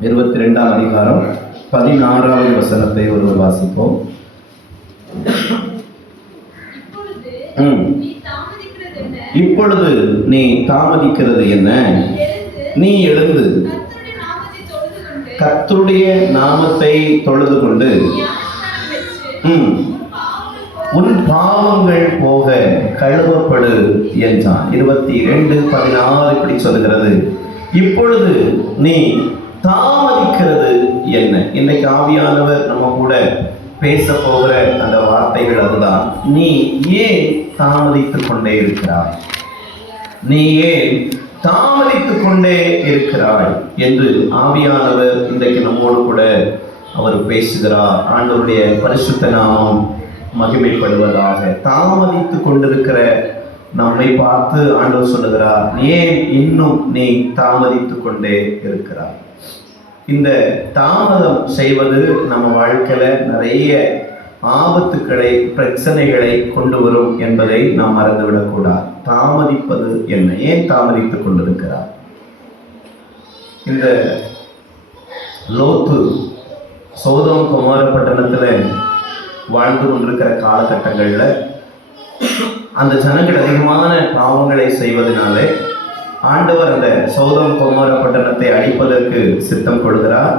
22ஆம் அதிகாரம் 16வது வசனத்தை ஒருவர் வாசிப்போம். இப்பொழுது நீ தாமதிக்கிறது என்ன? நீ எழுந்து கர்த்தருடைய நாமத்தை தொழுது கொண்டு உன் பாவங்கள் போக கழுவப்படு என்றான். 22:16 இப்படி சொல்லுகிறது. இப்பொழுது நீ தாமதிக்கிறது என்ன? இன்னைக்கு ஆவியானவர் நம்ம கூட பேச போகிற அந்த வார்த்தைகள் அதுதான். நீ ஏன் தாமதித்துக் கொண்டே இருக்கிறாய்? நீ ஏன் தாமதித்துக் கொண்டே இருக்கிறாய் என்று ஆவியானவர் இன்றைக்கு நம்மோடு கூட அவர் பேசுகிறார். ஆண்டவருடைய பரிசுத்த நாமம் மகிமைப்படுவதாக. தாமதித்துக் கொண்டிருக்கிற நம்மை பார்த்து ஆண்டவர் சொல்லுகிறார், ஏன் இன்னும் நீ தாமதித்துக் கொண்டே இருக்கிறாய்? இந்த தாமதம் செய்வது நம்ம வாழ்க்கையில நிறைய ஆபத்துக்களை, பிரச்சனைகளை கொண்டு வரும் என்பதை நாம் மறந்துவிடக்கூடாது. தாமதிப்பது என்ன? ஏன் தாமதித்துக் கொண்டிருக்கிறார்? இந்த லோத்து சோதோம் குமார பட்டணத்தில் வாழ்ந்து கொண்டிருக்கிற காலகட்டங்களில் அந்த ஜனங்கள் அதிகமான பாவங்களை செய்வதனாலே ஆண்டவர் அந்த சோதோம் குமார பட்டணத்தை அழிப்பதற்கு சித்தம் கொள்கிறார்.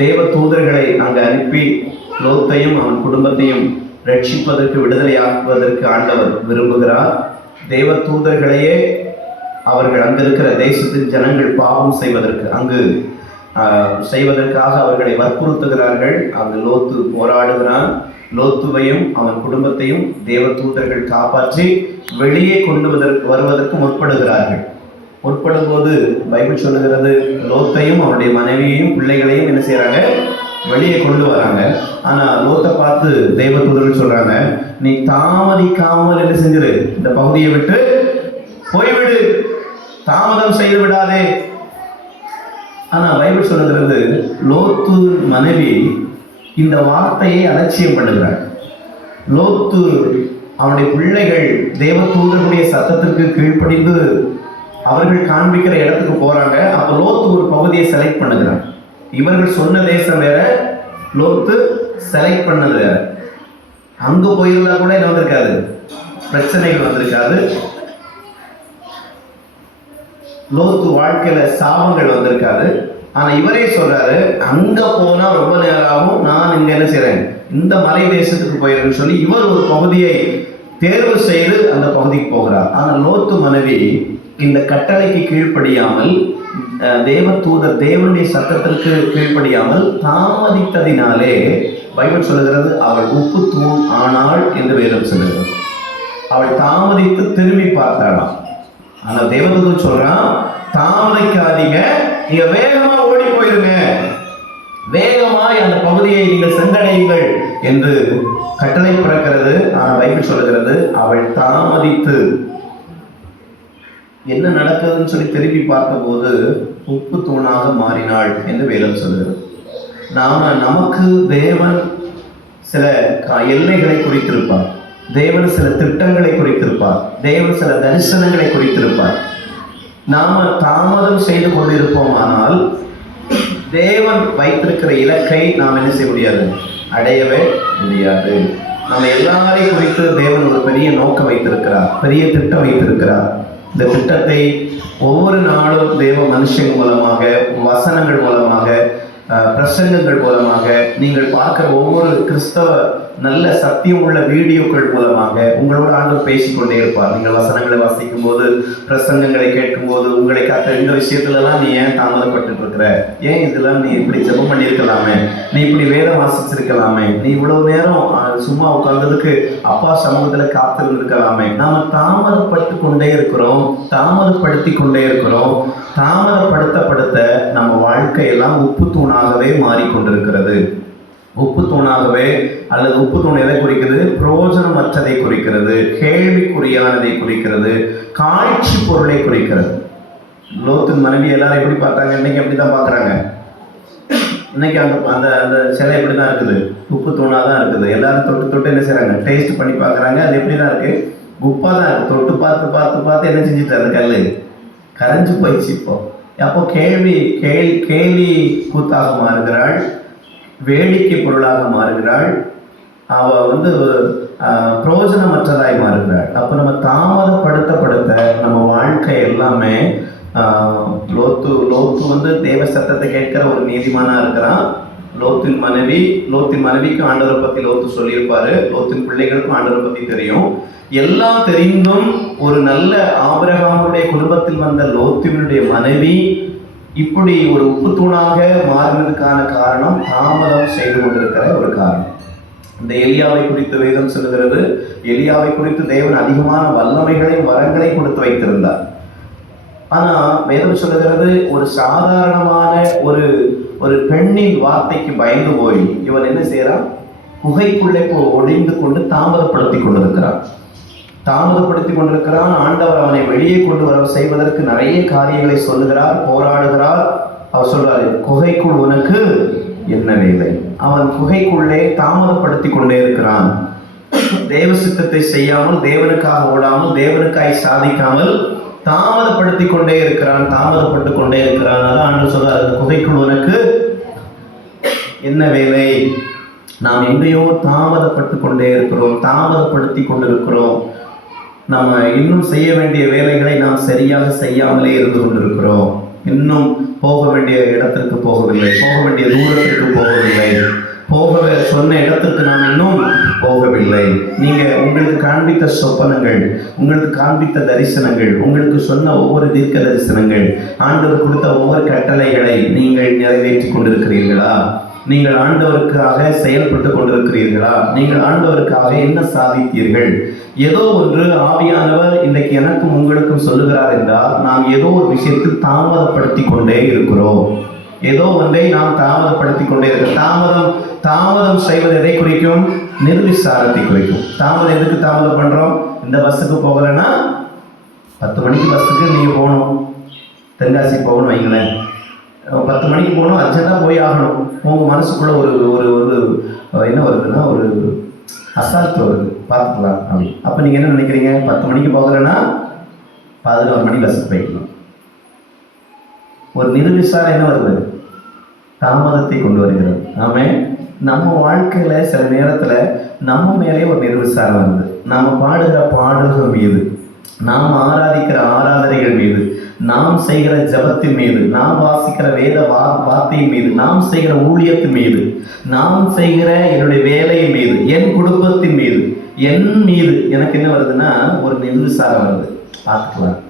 தேவ தூதர்களை அங்கு அனுப்பி லோத்தையும் அவன் குடும்பத்தையும் ரட்சிப்பதற்கு, விடுதலையாக்குவதற்கு ஆண்டவர் விரும்புகிறார். தேவ தூதர்களையே அவர்கள் அங்கு இருக்கிற தேசத்தின் ஜனங்கள் பாவம் செய்வதற்காக அவர்களை வற்புறுத்துகிறார்கள். அங்கு லோத்து போராடுகிறான். லோத்துவையும் அவன் குடும்பத்தையும் தேவ தூதர்கள் காப்பாற்றி வெளியே கொண்டு வருவதற்கு முற்படுகிறார்கள். முற்படும் போது பைபிள் சொல்லுகிறது, லோத்தையும் அவனுடைய மனைவியையும் பிள்ளைகளையும் என்ன செய்யறாங்க? வெளியே கொண்டு வராங்க. ஆனா லோத்தை பார்த்து தேவ தூதர்கள் சொல்றாங்க, நீ தாமதிக்காமல் என்ன செஞ்சிரு, இந்த பகுதியை விட்டு போய்விடு, தாமதம் செய்து விடாதே. ஆனா பைபிள் சொல்லுகிறது, லோத்து மனைவி இந்த வார்த்தையை அலட்சியம் பண்ணுகிறார். லோத்து அவனுடைய பிள்ளைகள் தேவ தூதர்களுடைய சத்தத்திற்கு கீழ்ப்படிந்து அவர்கள் காண்பிக்கிற இடத்துக்கு போறாங்க. அப்ப லோத்து ஒரு பகுதியை செலக்ட் பண்ணுகிறான். இவர்கள் சொன்ன தேசம் வேற, லோத்து செலக்ட் பண்ணது வேற. அங்க போயிருந்தா கூட என்ன வந்திருக்காது, பிரச்சனைகள் வந்திருக்காது. லோத்து வாழ்க்கையில சாபங்கள் வந்திருக்காது. ஆனா இவரே சொல்றாரு, அங்க போனா ரொம்ப நேரம் ஆகும், நான் இங்க என்ன செய்யறேன், இந்த மலை தேசத்துக்கு போயிருன்னு சொல்லி இவர் ஒரு பகுதியை தேர்வு செய்து அந்த பகுதிக்கு போகிறார். ஆனா லோத்து மனைவி இந்த கட்டளைக்கு கீழ்ப்படியாமல், தேவனுடைய சத்தத்திற்கு கீழ்ப்படியாமல் தாமதித்ததினாலே பைபிள் சொல்லுகிறது, அவள் உப்பு தூண் ஆனாள் என்று வேதம் சொல்லுகிறது. அவள் தாமதித்து திரும்பி பார்த்தாளாம். ஆனா தேவதூதன் சொல்றான், தாமதிக்காதீங்க, நீங்க வேகமா ஓடி போயிருங்க, வேகமாய் அந்த பகுதியை நீங்கள் சென்றடையுங்கள் என்று கட்டளை பிறக்கிறது. ஆனா பைபிள் சொல்லுகிறது, அவள் தாமதித்து என்ன நடக்குதுன்னு சொல்லி திரும்பி பார்த்தபோது உப்பு தூணாக மாறினாள் என்று வேதம் சொல்லுகிறது. நமக்கு தேவன் சில எல்லைகளை குறித்திருப்பார், தேவன் சில திட்டங்களை குறித்திருப்பார், தேவன் சில தரிசனங்களை குறித்திருப்பார். நாம தாமதம் செய்து கொண்டிருப்போமானால் தேவன் வைத்திருக்கிற இலக்கை நாம் என்ன செய்ய முடியாது, அடையவே முடியாது. நம்ம எல்லாரையும் குறித்து தேவன் ஒரு பெரிய நோக்கம் வைத்திருக்கிறார், பெரிய திட்டம் வைத்திருக்கிறார். இந்த திட்டத்தை ஒவ்வொரு நாளும் தேவ மனுஷங்க மூலமாக, வசனங்கள் மூலமாக, பிரசங்கங்கள் மூலமாக, நீங்கள் பார்க்கிற ஒவ்வொரு கிறிஸ்தவ நல்ல சத்தியம் உள்ள வீடியோக்கள் மூலமாக உங்களோட ஆண்டவர் பேசிக்கொண்டே இருப்பார். நீங்கள் வசனங்களை வாசிக்கும் போது, பிரசங்கங்களை கேட்கும் போது, உங்களை கத்த இந்த விஷயத்துலலாம் நீ ஏன் தாமதப்பட்டு இருக்கிற, ஏன் இதெல்லாம் நீ இப்படி ஜெபம் பண்ணியிருக்கலாமே, நீ இப்படி வேதம் வாசிச்சிருக்கலாமே, நீ இவ்வளவு நேரம் சும்மா உட்கார்ந்ததுக்கு அப்பா சமூகத்துல காத்திருந்திருக்கலாமே. நாம தாமதப்பட்டு கொண்டே இருக்கிறோம், தாமதப்படுத்தி கொண்டே இருக்கிறோம். தாமதப்படுத்த நம்ம வாழ்க்கையெல்லாம் உப்பு தூணாகவே மாறிக்கொண்டிருக்கிறது. உப்பு தூணாகவே, அல்லது உப்பு தூண் எதை குறிக்கிறது, பிரயோஜனமற்றதை குறிக்கிறது, கேள்விக்குறியானதை குறிக்கிறது, காட்சி பொருளை குறிக்கிறது. லோத்தின் மனைவி எல்லாரும் எப்படி பார்த்தாங்க, இன்னைக்கு அப்படிதான் பார்க்குறாங்க. இன்னைக்கு அந்த அந்த சிலை எப்படி தான் இருக்குது, உப்பு தூணாக தான் இருக்குது. எல்லாரும் தொட்டு என்ன செய்கிறாங்க, டேஸ்ட் பண்ணி பார்க்குறாங்க. அது எப்படி தான் இருக்குது, உப்பாக தான் இருக்கு. தொட்டு பார்த்து பார்த்து பார்த்து என்ன செஞ்சுட்டு அந்த கல் கரைஞ்சு போயிடுச்சு. இப்போ அப்போ கேலி கூத்தாக மாறுகிறாள், வேடிக்கை பொருளாக மாறுகிறாள், அவ பிரயோஜனமற்றதாய் மாறுகிறாள். அப்போ நம்ம தாமதப்படுத்த நம்ம வாழ்க்கை எல்லாமே லோத்து தேவ சத்தத்தை கேட்கிற ஒரு நீதிமானா இருக்கிறான். லோத்தின் மனைவிக்கும் ஆண்டவரை பத்தி லோத்து சொல்லியிருப்பாரு. லோத்தின் பிள்ளைகளுக்கும் ஆண்டவரை பத்தி தெரியும். எல்லாம் தெரிந்தும் ஒரு நல்ல ஆபிரகாமுடைய குடும்பத்தில் வந்த லோத்தினுடைய மனைவி இப்படி ஒரு உப்பு தூணாக மாறினதுக்கான காரணம் தாமதம் செய்து கொண்டிருக்கிற ஒரு காரணம். இந்த எலியாவை குறித்து வேதம் சொல்லுகிறது, எலியாவை குறித்து தேவன் அதிகமான வல்லமைகளையும் வரங்களை கொடுத்து வைத்திருந்தார். ஆனா வேதம் சொல்லுகிறது, ஒரு சாதாரணமான ஒரு பெண்ணின் வார்த்தைக்கு பயந்து போய் இவன் என்ன செய்யறான், குகைக்குள்ளே ஒளிந்து கொண்டு தாமதப்படுத்தி கொண்டிருக்கிறான். ஆண்டவர் அவனை வெளியே கொண்டு வர செய்வதற்கு நிறைய காரியங்களை சொல்லுகிறார், போராடுகிறார். அவர் சொல்றாரு, குகைக்குள் உனக்கு என்ன வேலை? அவன் குகைக்குள்ளே தாமதப்படுத்தி கொண்டே இருக்கிறான். தேவ சித்தத்தை செய்யாமல், தேவனுக்காக ஓடாமல், தேவனுக்காய் சாதிக்காமல் தாமதப்படுத்தி கொண்டே இருக்கிறான். ஆண்டவர் சொல்றாரு, குகைக்குள் உனக்கு என்ன வேலை? நாம் எங்கேயோ தாமதப்பட்டு கொண்டே இருக்கிறோம், தாமதப்படுத்தி கொண்டிருக்கிறோம். நம்ம இன்னும் செய்ய வேண்டிய வேலைகளை நாம் சரியாக செய்யாமலே இருந்து கொண்டிருக்கிறோம். இன்னும் போக வேண்டிய இடத்திற்கு போகவில்லை, போக வேண்டிய தூரத்திற்கு போகவில்லை, சொன்ன இடத்திற்கு நாம் இன்னும் போகவில்லை. நீங்க உங்களுக்கு காண்பித்த சொப்பனங்கள், உங்களுக்கு காண்பித்த தரிசனங்கள், உங்களுக்கு சொன்ன ஒவ்வொரு தீர்க்க தரிசனங்கள், ஆண்டவர் கொடுத்த ஒவ்வொரு கட்டளைகளை நீங்கள் நிறைவேற்றி கொண்டிருக்கிறீர்களா? நீங்கள் ஆண்டவருக்காக செயல்பட்டு கொண்டிருக்கிறீர்களா? நீங்கள் ஆண்டவருக்காக என்ன சாதித்தீர்கள்? ஏதோ ஒன்று ஆவியானவர் இன்றைக்கு எனக்கும் உங்களுக்கும் சொல்லுகிறார் என்றால், நாம் ஏதோ ஒரு விஷயத்தில் தாமதப்படுத்தி கொண்டே இருக்கிறோம். ஏதோ ஒன்றை நாம் தாமதப்படுத்தி கொண்டே இருக்கிறோம். தாமதம் செய்வது எதை குறிக்கும்? நிர்விசாரத்தை குறிக்கும். தாமதம் எதுக்கு தாமதம் பண்றோம்? இந்த பஸ்ஸுக்கு போகலைன்னா 10 மணிக்கு பஸ்ஸுக்கு நீங்க போகணும், தென்காசி போகணும் வைங்களேன், 10 மணிக்கு போகணும், அர்ஜென்ட்டாக போய் ஆகணும். உங்கள் மனசுக்குள்ள ஒரு என்ன வருதுன்னா, ஒரு அசால்ட் வருது, பார்த்துக்கலாம் அப்படி. அப்போ நீங்கள் என்ன நினைக்கிறீங்க? 10 மணிக்கு போகலைன்னா 11 மணி பஸ்ஸுக்கு போய்க்கலாம். ஒரு நிர்விசாரம் என்ன வருது? தாமதத்தை கொண்டு வருகிறது. ஆமே, நம்ம வாழ்க்கையில் சில நேரத்தில் நம்ம மேலே ஒரு நிர்விசாரம் வருது. நாம் பாடுகிற பாடல்கள் மீது, நாம் ஆராதிக்கிற ஆராதனைகள் மீது, நாம் செய்கிற ஜபத்தின் மீது, நாம் வாசிக்கிற வேத வார்த்தையின் மீது, நாம் செய்கிற ஊழியத்தின் மீது, நாம் செய்கிற என்னுடைய வேலையின் மீது, என் குடும்பத்தின் மீது, என் மீது எனக்கு என்ன வருதுன்னா ஒரு நிர்விசாரம் வருது. பார்த்துக்கலாம்,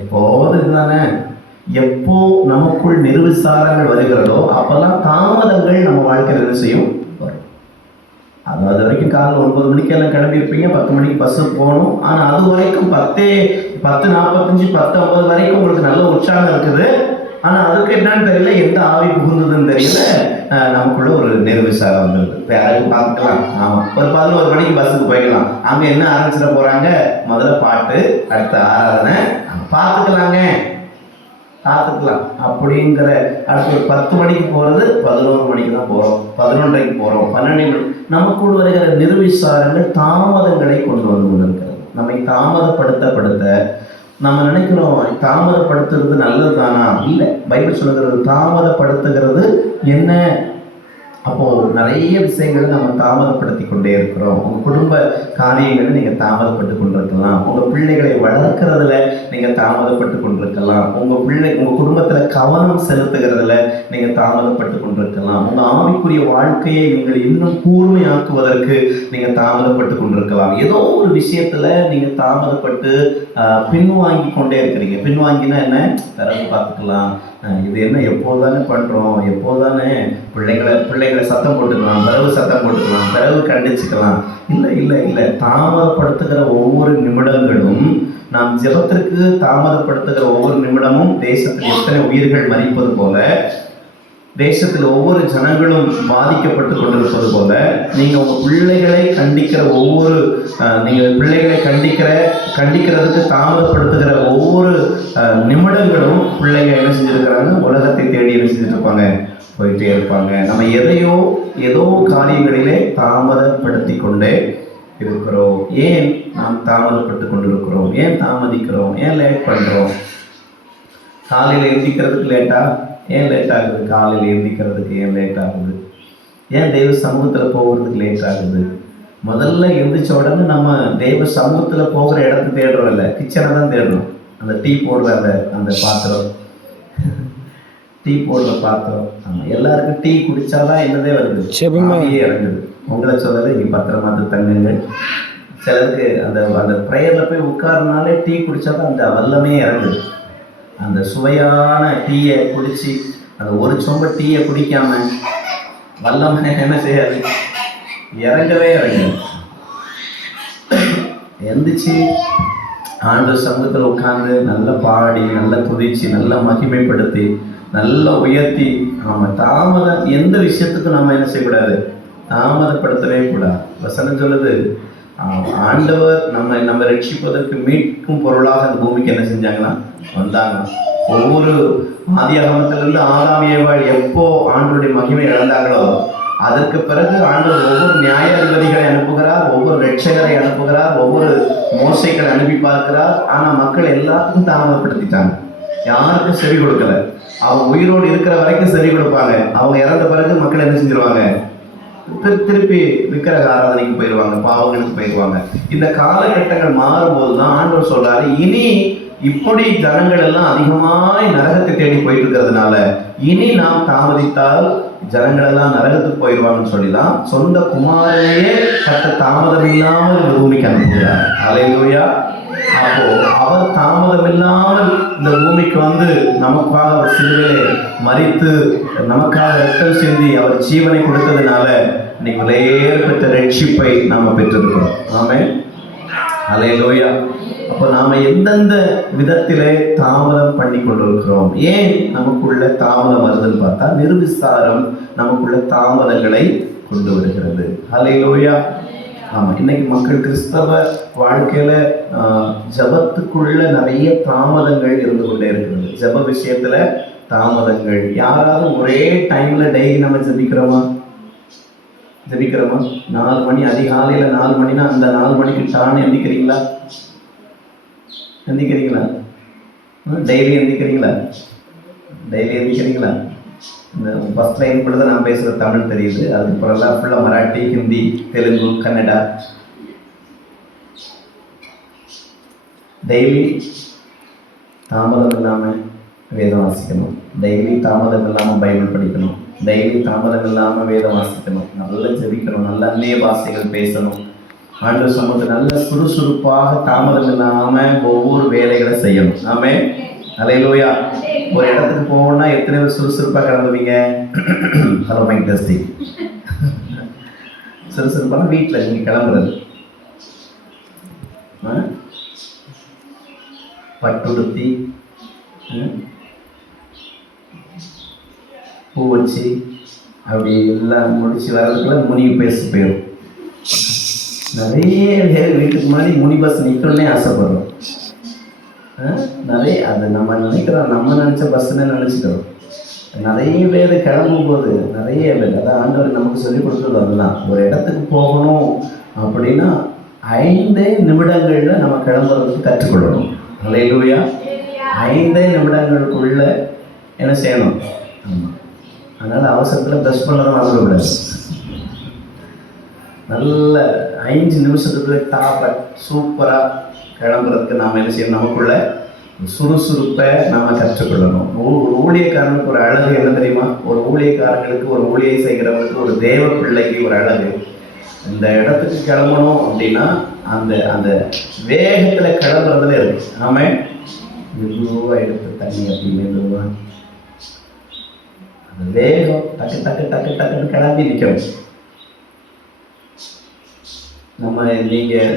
எப்போது இதுதானே. எப்போ நமக்குள் நிர்விசாரங்கள் வருகிறதோ அப்பெல்லாம் தாமதங்கள் நம்ம வாழ்க்கையில் என்ன செய்யும், வரும். அது வரைக்கும் காலையில் 9 மணிக்கெல்லாம் கிளம்பி இருப்பீங்க, 10 மணிக்கு பஸ்ஸுக்கு போகணும். ஆனால் அது வரைக்கும் 10:45 10:50 வரைக்கும் உங்களுக்கு நல்ல உற்சாகம் இருக்குது. ஆனால் அதுக்கு என்னன்னு தெரியல, எந்த ஆவி புகுந்ததுன்னு தெரியல, நமக்குள்ள ஒரு நிர்விசாரம் வந்துருது. வேற பார்த்துக்கலாம். ஆமாம், ஒரு 11 மணிக்கு பஸ்ஸுக்கு போய்க்கலாம். அங்கே என்ன ஆரம்பிச்சிட போகிறாங்க? முதல்ல பாட்டு, அடுத்த ஆராதனை, பார்த்துக்கலாம் அப்படிங்கிற. அடுத்து ஒரு 10 மணிக்கு போகிறது 11 மணிக்கு தான் போகிறோம், 11:30க்கு போகிறோம், 12 நமக்குள் வருகிற நிர்விசாரங்கள் தாமதங்களை கொண்டு வந்து கொண்டிருக்கிறது. நம்மை தாமதப்படுத்த நம்ம நினைக்கிறோம், தாமதப்படுத்துறது நல்லது தானா? இல்லை, பைபிள் சொல்லுகிறது தாமதப்படுத்துகிறது என்ன. அப்போ நிறைய விஷயங்களை நம்ம தாமதப்படுத்தி கொண்டே இருக்கிறோம். உங்க குடும்ப காரியங்களை நீங்க தாமதப்பட்டு கொண்டிருக்கலாம். உங்க பிள்ளைகளை வளர்க்கறதுல நீங்க தாமதப்பட்டு கொண்டிருக்கலாம். உங்க குடும்பத்துல கவனம் செலுத்துகிறதுல நீங்க தாமதப்பட்டு கொண்டிருக்கலாம். உங்க ஆவிக்குரிய வாழ்க்கையை நீங்கள் இன்னும் கூர்மையாக்குவதற்கு நீங்க தாமதப்பட்டு கொண்டிருக்கலாம். ஏதோ ஒரு விஷயத்துல நீங்க தாமதப்பட்டு பின்வாங்கி கொண்டே இருக்கிறீங்க. பின்வாங்கினா என்ன? தரவு பார்த்துக்கலாம், இது என்ன எப்போதானே பண்றோம், எப்போதானே பிள்ளைகளை சத்தம் போட்டுக்கலாம், பிறகு சத்தம் போட்டுக்கலாம், பிறகு கண்டிச்சுக்கலாம். இல்லை, தாமதப்படுத்துகிற ஒவ்வொரு நிமிடங்களும், நாம் ஜெபத்திற்கு தாமதப்படுத்துகிற ஒவ்வொரு நிமிடமும் தேசத்தில் எத்தனை உயிர்கள் மறிப்பது போல, தேசத்தில் ஒவ்வொரு ஜனங்களும் பாதிக்கப்பட்டு கொண்டிருப்பது போல, நீங்கள் உங்கள் பிள்ளைகளை கண்டிக்கிற நீங்கள் பிள்ளைகளை கண்டிக்கிறதுக்கு தாமதப்படுத்துகிற ஒவ்வொரு நிமிடங்களும் பிள்ளைங்க என்ன செஞ்சுருக்கிறாங்க? உலகத்தை தேடி என்ன செஞ்சுட்டு இருப்பாங்க? போயிட்டே இருப்பாங்க. நம்ம ஏதோ காரியங்களிலே தாமதப்படுத்தி கொண்டே இருக்கிறோம்? ஏன் நாம் தாமதப்பட்டு கொண்டிருக்கிறோம்? ஏன் தாமதிக்கிறோம்? ஏன் லேட் பண்ணுறோம்? காலையில் எந்திக்கிறதுக்கு லேட்டா? ஏன் லேட் ஆகுது? காலையில் எந்திக்கிறதுக்கு ஏன் லேட் ஆகுது? ஏன் தெய்வ சமூகத்தில் போகிறதுக்கு லேட் ஆகுது? முதல்ல எந்திரிச்ச உடனே நம்ம தெய்வ சமூகத்தில் போகிற இடத்த தேடுறோம், இல்லை கிச்சனை தான் தேடுறோம். அந்த டீ போடுற அந்த பாத்திரம், டீ போடுற பாத்திரம். ஆமாம், எல்லாருக்கும் டீ குடித்தாதான் என்னதே வருது, ஆவியே இறங்குது. உங்களை சொல்லலை, நீ பத்திரமா தங்குங்க. சிலருக்கு அந்த ப்ரேயரில் போய் உட்கார்னாலே டீ குடித்தாதான் அந்த வல்லமே இறங்குது. அந்த சுவையான டீயை குடித்து அந்த ஒரு சொம்ப டீயை குடிக்காம வல்லமை என்ன செய்யாது, இறங்கவே இறங்குது. எந்திரிச்சு ஆண்டவர் சமூகத்தில் உட்கார்ந்து நல்லா பாடி, நல்லா துதிச்சு, நல்லா மகிமைப்படுத்தி, நல்லா உயர்த்தி, தாமதம் எந்த விஷயத்துக்கும் நம்ம என்ன செய்யக்கூடாது, தாமதப்படுத்தவே கூடாது. வசனம் சொல்லுது, ஆண்டவர் நம்ம ரட்சிப்பதற்கு மீட்கும் பொருளாக அந்த பூமிக்கு என்ன செஞ்சாங்கன்னா வந்தாங்க. ஒவ்வொரு ஆதியாகமத்திலிருந்து ஆதாம் ஏவாள் எப்போ ஆண்டவருடைய மகிமை இழந்தாங்களோ அதற்கு பிறகு ஆண்டவர் ஒவ்வொரு நியாயாதிபதிகளை அனுப்புகிறார், ஒவ்வொரு ரட்சகரை அனுப்புகிறார், ஒவ்வொரு மோசைகளை அனுப்பி பார்க்கிறார். ஆனால் மக்கள் எல்லாத்துக்கும் தாமதப்படுத்திட்டாங்க, யாருக்கும் செவி கொடுக்கல. அவங்க உயிரோடு இருக்கிற வரைக்கும் செவி கொடுப்பாங்க, அவங்க இறந்த பிறகு மக்கள் என்ன செஞ்சிருவாங்க, திருப்பி விக்கிரக ஆராதனைக்கு போயிடுவாங்க, பாவங்களுக்கு போயிடுவாங்க. இந்த காலகட்டங்கள் மாறும்போது தான் ஆண்டவர் சொல்றாரு, இனி இப்படி ஜனங்கள் எல்லாம் அதிகமாய் நரகத்தை தேடி போயிட்டு இருக்கிறதுனால இனி நாம் தாமதித்தால் ஜனங்கள் எல்லாம் நரகத்துக்கு போயிடுவாங்கன்னு சொல்லிதான் சொந்த குமாரனையே தாமதம் இல்லாமல் இந்த பூமிக்கு அனுப்புகிறார். அல்லேலூயா. அப்போ அவர் தாமதம் இல்லாமல் இந்த பூமிக்கு வந்து நமக்காக அவர் சிலுவையிலே மரித்து நமக்காக ரத்தம் சிந்தி அவர் ஜீவனை கொடுத்ததுனால இன்னைக்கு விலையேறப்பட்ட ரட்சிப்பை நாம பெற்றிருக்கிறோம். ஆமென். அல்லேலூயா. அப்போ நாம எந்தெந்த விதத்திலே தாமதம் பண்ணி கொண்டிருக்கிறோம்? ஏன் நமக்குள்ள தாமதம் வருதுன்னு பார்த்தா, நிர்விசாரம் நமக்குள்ள தாமதங்களை கொண்டு வருகிறது. அல்லேலூயா. ஆமா, இன்னைக்கு மக்கள் கிறிஸ்தவ வாழ்க்கையில ஜபத்துக்குள்ள நிறைய தாமதங்கள் இருந்து கொண்டே இருக்கிறது. ஜப விஷயத்துல தாமதங்கள். யாராவது ஒரே டைம்ல டெய்லி நம்ம ஜபிக்கிறோமா? 4 மணி, அதிகாலையில் 4 மணினா அந்த 4 மணிக்கு டான்னு எந்திக்கிறீங்களா? டெய்லி எந்திக்கிறீங்களா? இந்த ஃபர்ஸ்ட் லைன் கூட தான் நான் பேசுகிற தமிழ் தெரியுது, அதுக்கு பிறகு ஃபுல்லாக மராட்டி, ஹிந்தி, தெலுங்கு, கன்னடா. டெய்லி தாமதம் இல்லாமல் வேதம் வாசிக்கணும், டெய்லி தாமதம் இல்லாமல் பைபிள் படிக்கணும், டெய்லி தாமதம் இல்லாமல் வேதம் வாசிக்கணும், நல்லா ஜெபிக்கணும், நல்ல அந்நிய பாஷைகள் பேசணும், ஆண்டவர் சமூகத்தை நல்ல சுறுசுறுப்பாக தாமதம் இல்லாமல் ஒவ்வொரு வேலைகளை செய்யணும். ஆமென். அல்லேலூயா. ஒரு இடத்துக்கு போகணும்னா எத்தனை பேர் சுறுசுறுப்பாக கிளம்புவீங்க? Hello mic testing. சுறுசுறுப்பான வீட்டில் நீங்கள் கிளம்புறது, பட்டுடுத்தி பூ வச்சு அப்படி எல்லாம் முடிச்சு வர்றதுக்குள்ள முனி பேசி போயிடும். நிறைய பேர் வீட்டுக்கு முன்னாடி முனி பஸ் நிற்கணுன்னே ஆசைப்படுறோம். நிறைய அது நம்ம நினைக்கிறோம், நம்ம நினச்ச பஸ்ஸுன்னு நினச்சிக்கிறோம். நிறைய பேர் கிளம்பும் போது நிறைய பேர், அதான் ஆண்டவர் நமக்கு சொல்லிக் கொடுத்தது அதுதான். ஒரு இடத்துக்கு போகணும் அப்படின்னா 5 நிமிடங்களில் நம்ம கிளம்புறதுக்கு கற்றுக்கொள்ளணும். அல்லேலூயா. 5 நிமிடங்களுக்குள்ள என்ன செய்யணும்? ஆமாம். அதனால் அவசரத்தில் ப்ரெஷ் பண்ணதான் வாங்கக்கூடாது. நல்ல 5 நிமிஷத்துக்குள்ள சூப்பராக கிளம்புறதுக்கு நாம் என்ன செய்யணும்? நமக்குள்ள சுறுசுறுப்பை நாம் கற்றுக்கொள்ளணும். ஒரு ஊழியக்காரனுக்கு ஒரு அழகு என்ன தெரியுமா? ஒரு ஊழியக்காரங்களுக்கு, ஒரு ஊழியை செய்கிறவங்களுக்கு, ஒரு தேவ பிள்ளைக்கு ஒரு அழகு, இந்த இடத்துக்கு கிளம்பணும் அப்படின்னா அந்த அந்த வேகத்தில் கிளம்புறதுல இருக்கு. ஆமே, மெதுவாக எடுத்து தண்ணி அப்படி மெதுவாக அந்த வேகம் டக்கு டக்கு டக்கு டக்குன்னு கிளம்பி நிற்கணும்.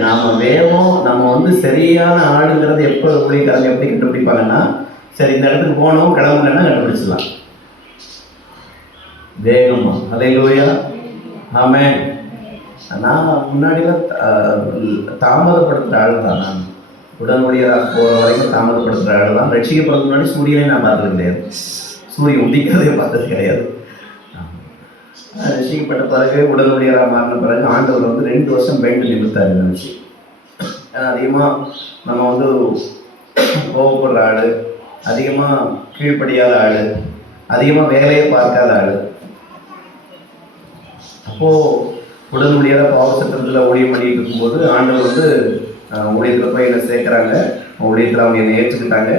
நாம வேகம், நம்ம வந்து சரியான ஆளுங்கிறது எப்போ ஊழியக்காரங்க எப்படி கண்டுபிடிப்பாங்கன்னா, சரி இந்த இடத்துக்கு போகணும் கிளம்புனா கண்டுபிடிச்சிடலாம் வேகமா. அல்லேலூயா. ஆமென். நான் முன்னாடிலாம் தாமதப்படுத்துகிற ஆள் தான். நான் உடனடியாக போகிற வரைக்கும் தாமதப்படுத்துகிற ஆள் தான். ரட்சிக்கப்படுறதுக்கு முன்னாடி சூரியனே நான் பார்த்தது கிடையாது, சூரியன் உதிக்கிறதே பார்த்தது கிடையாது. ரசிக்கப்பட்ட பிறகு உடல் ஊழியராக மாறின பிறகு ஆண்டவர் வந்து 2 வருஷம் பெண்டு நிமித்தார் இந்த விஷயம். ஏன்னா அதிகமாக நம்ம வந்து கோவப்படுற ஆள், அதிகமாக கீழ்ப்படியாத ஆள், அதிகமாக வேலையை பார்க்காத ஆள். அப்போது உடல் ஊழியராக பாவ சட்டத்தில் ஊழியம் பண்ணிட்டு இருக்கும்போது ஆண்டவர் வந்து ஊழியத்தில் போய் என்ன சேர்க்குறாங்க. ஊழியத்தில் அவங்க என்னை ஏற்றுக்கிட்டாங்க.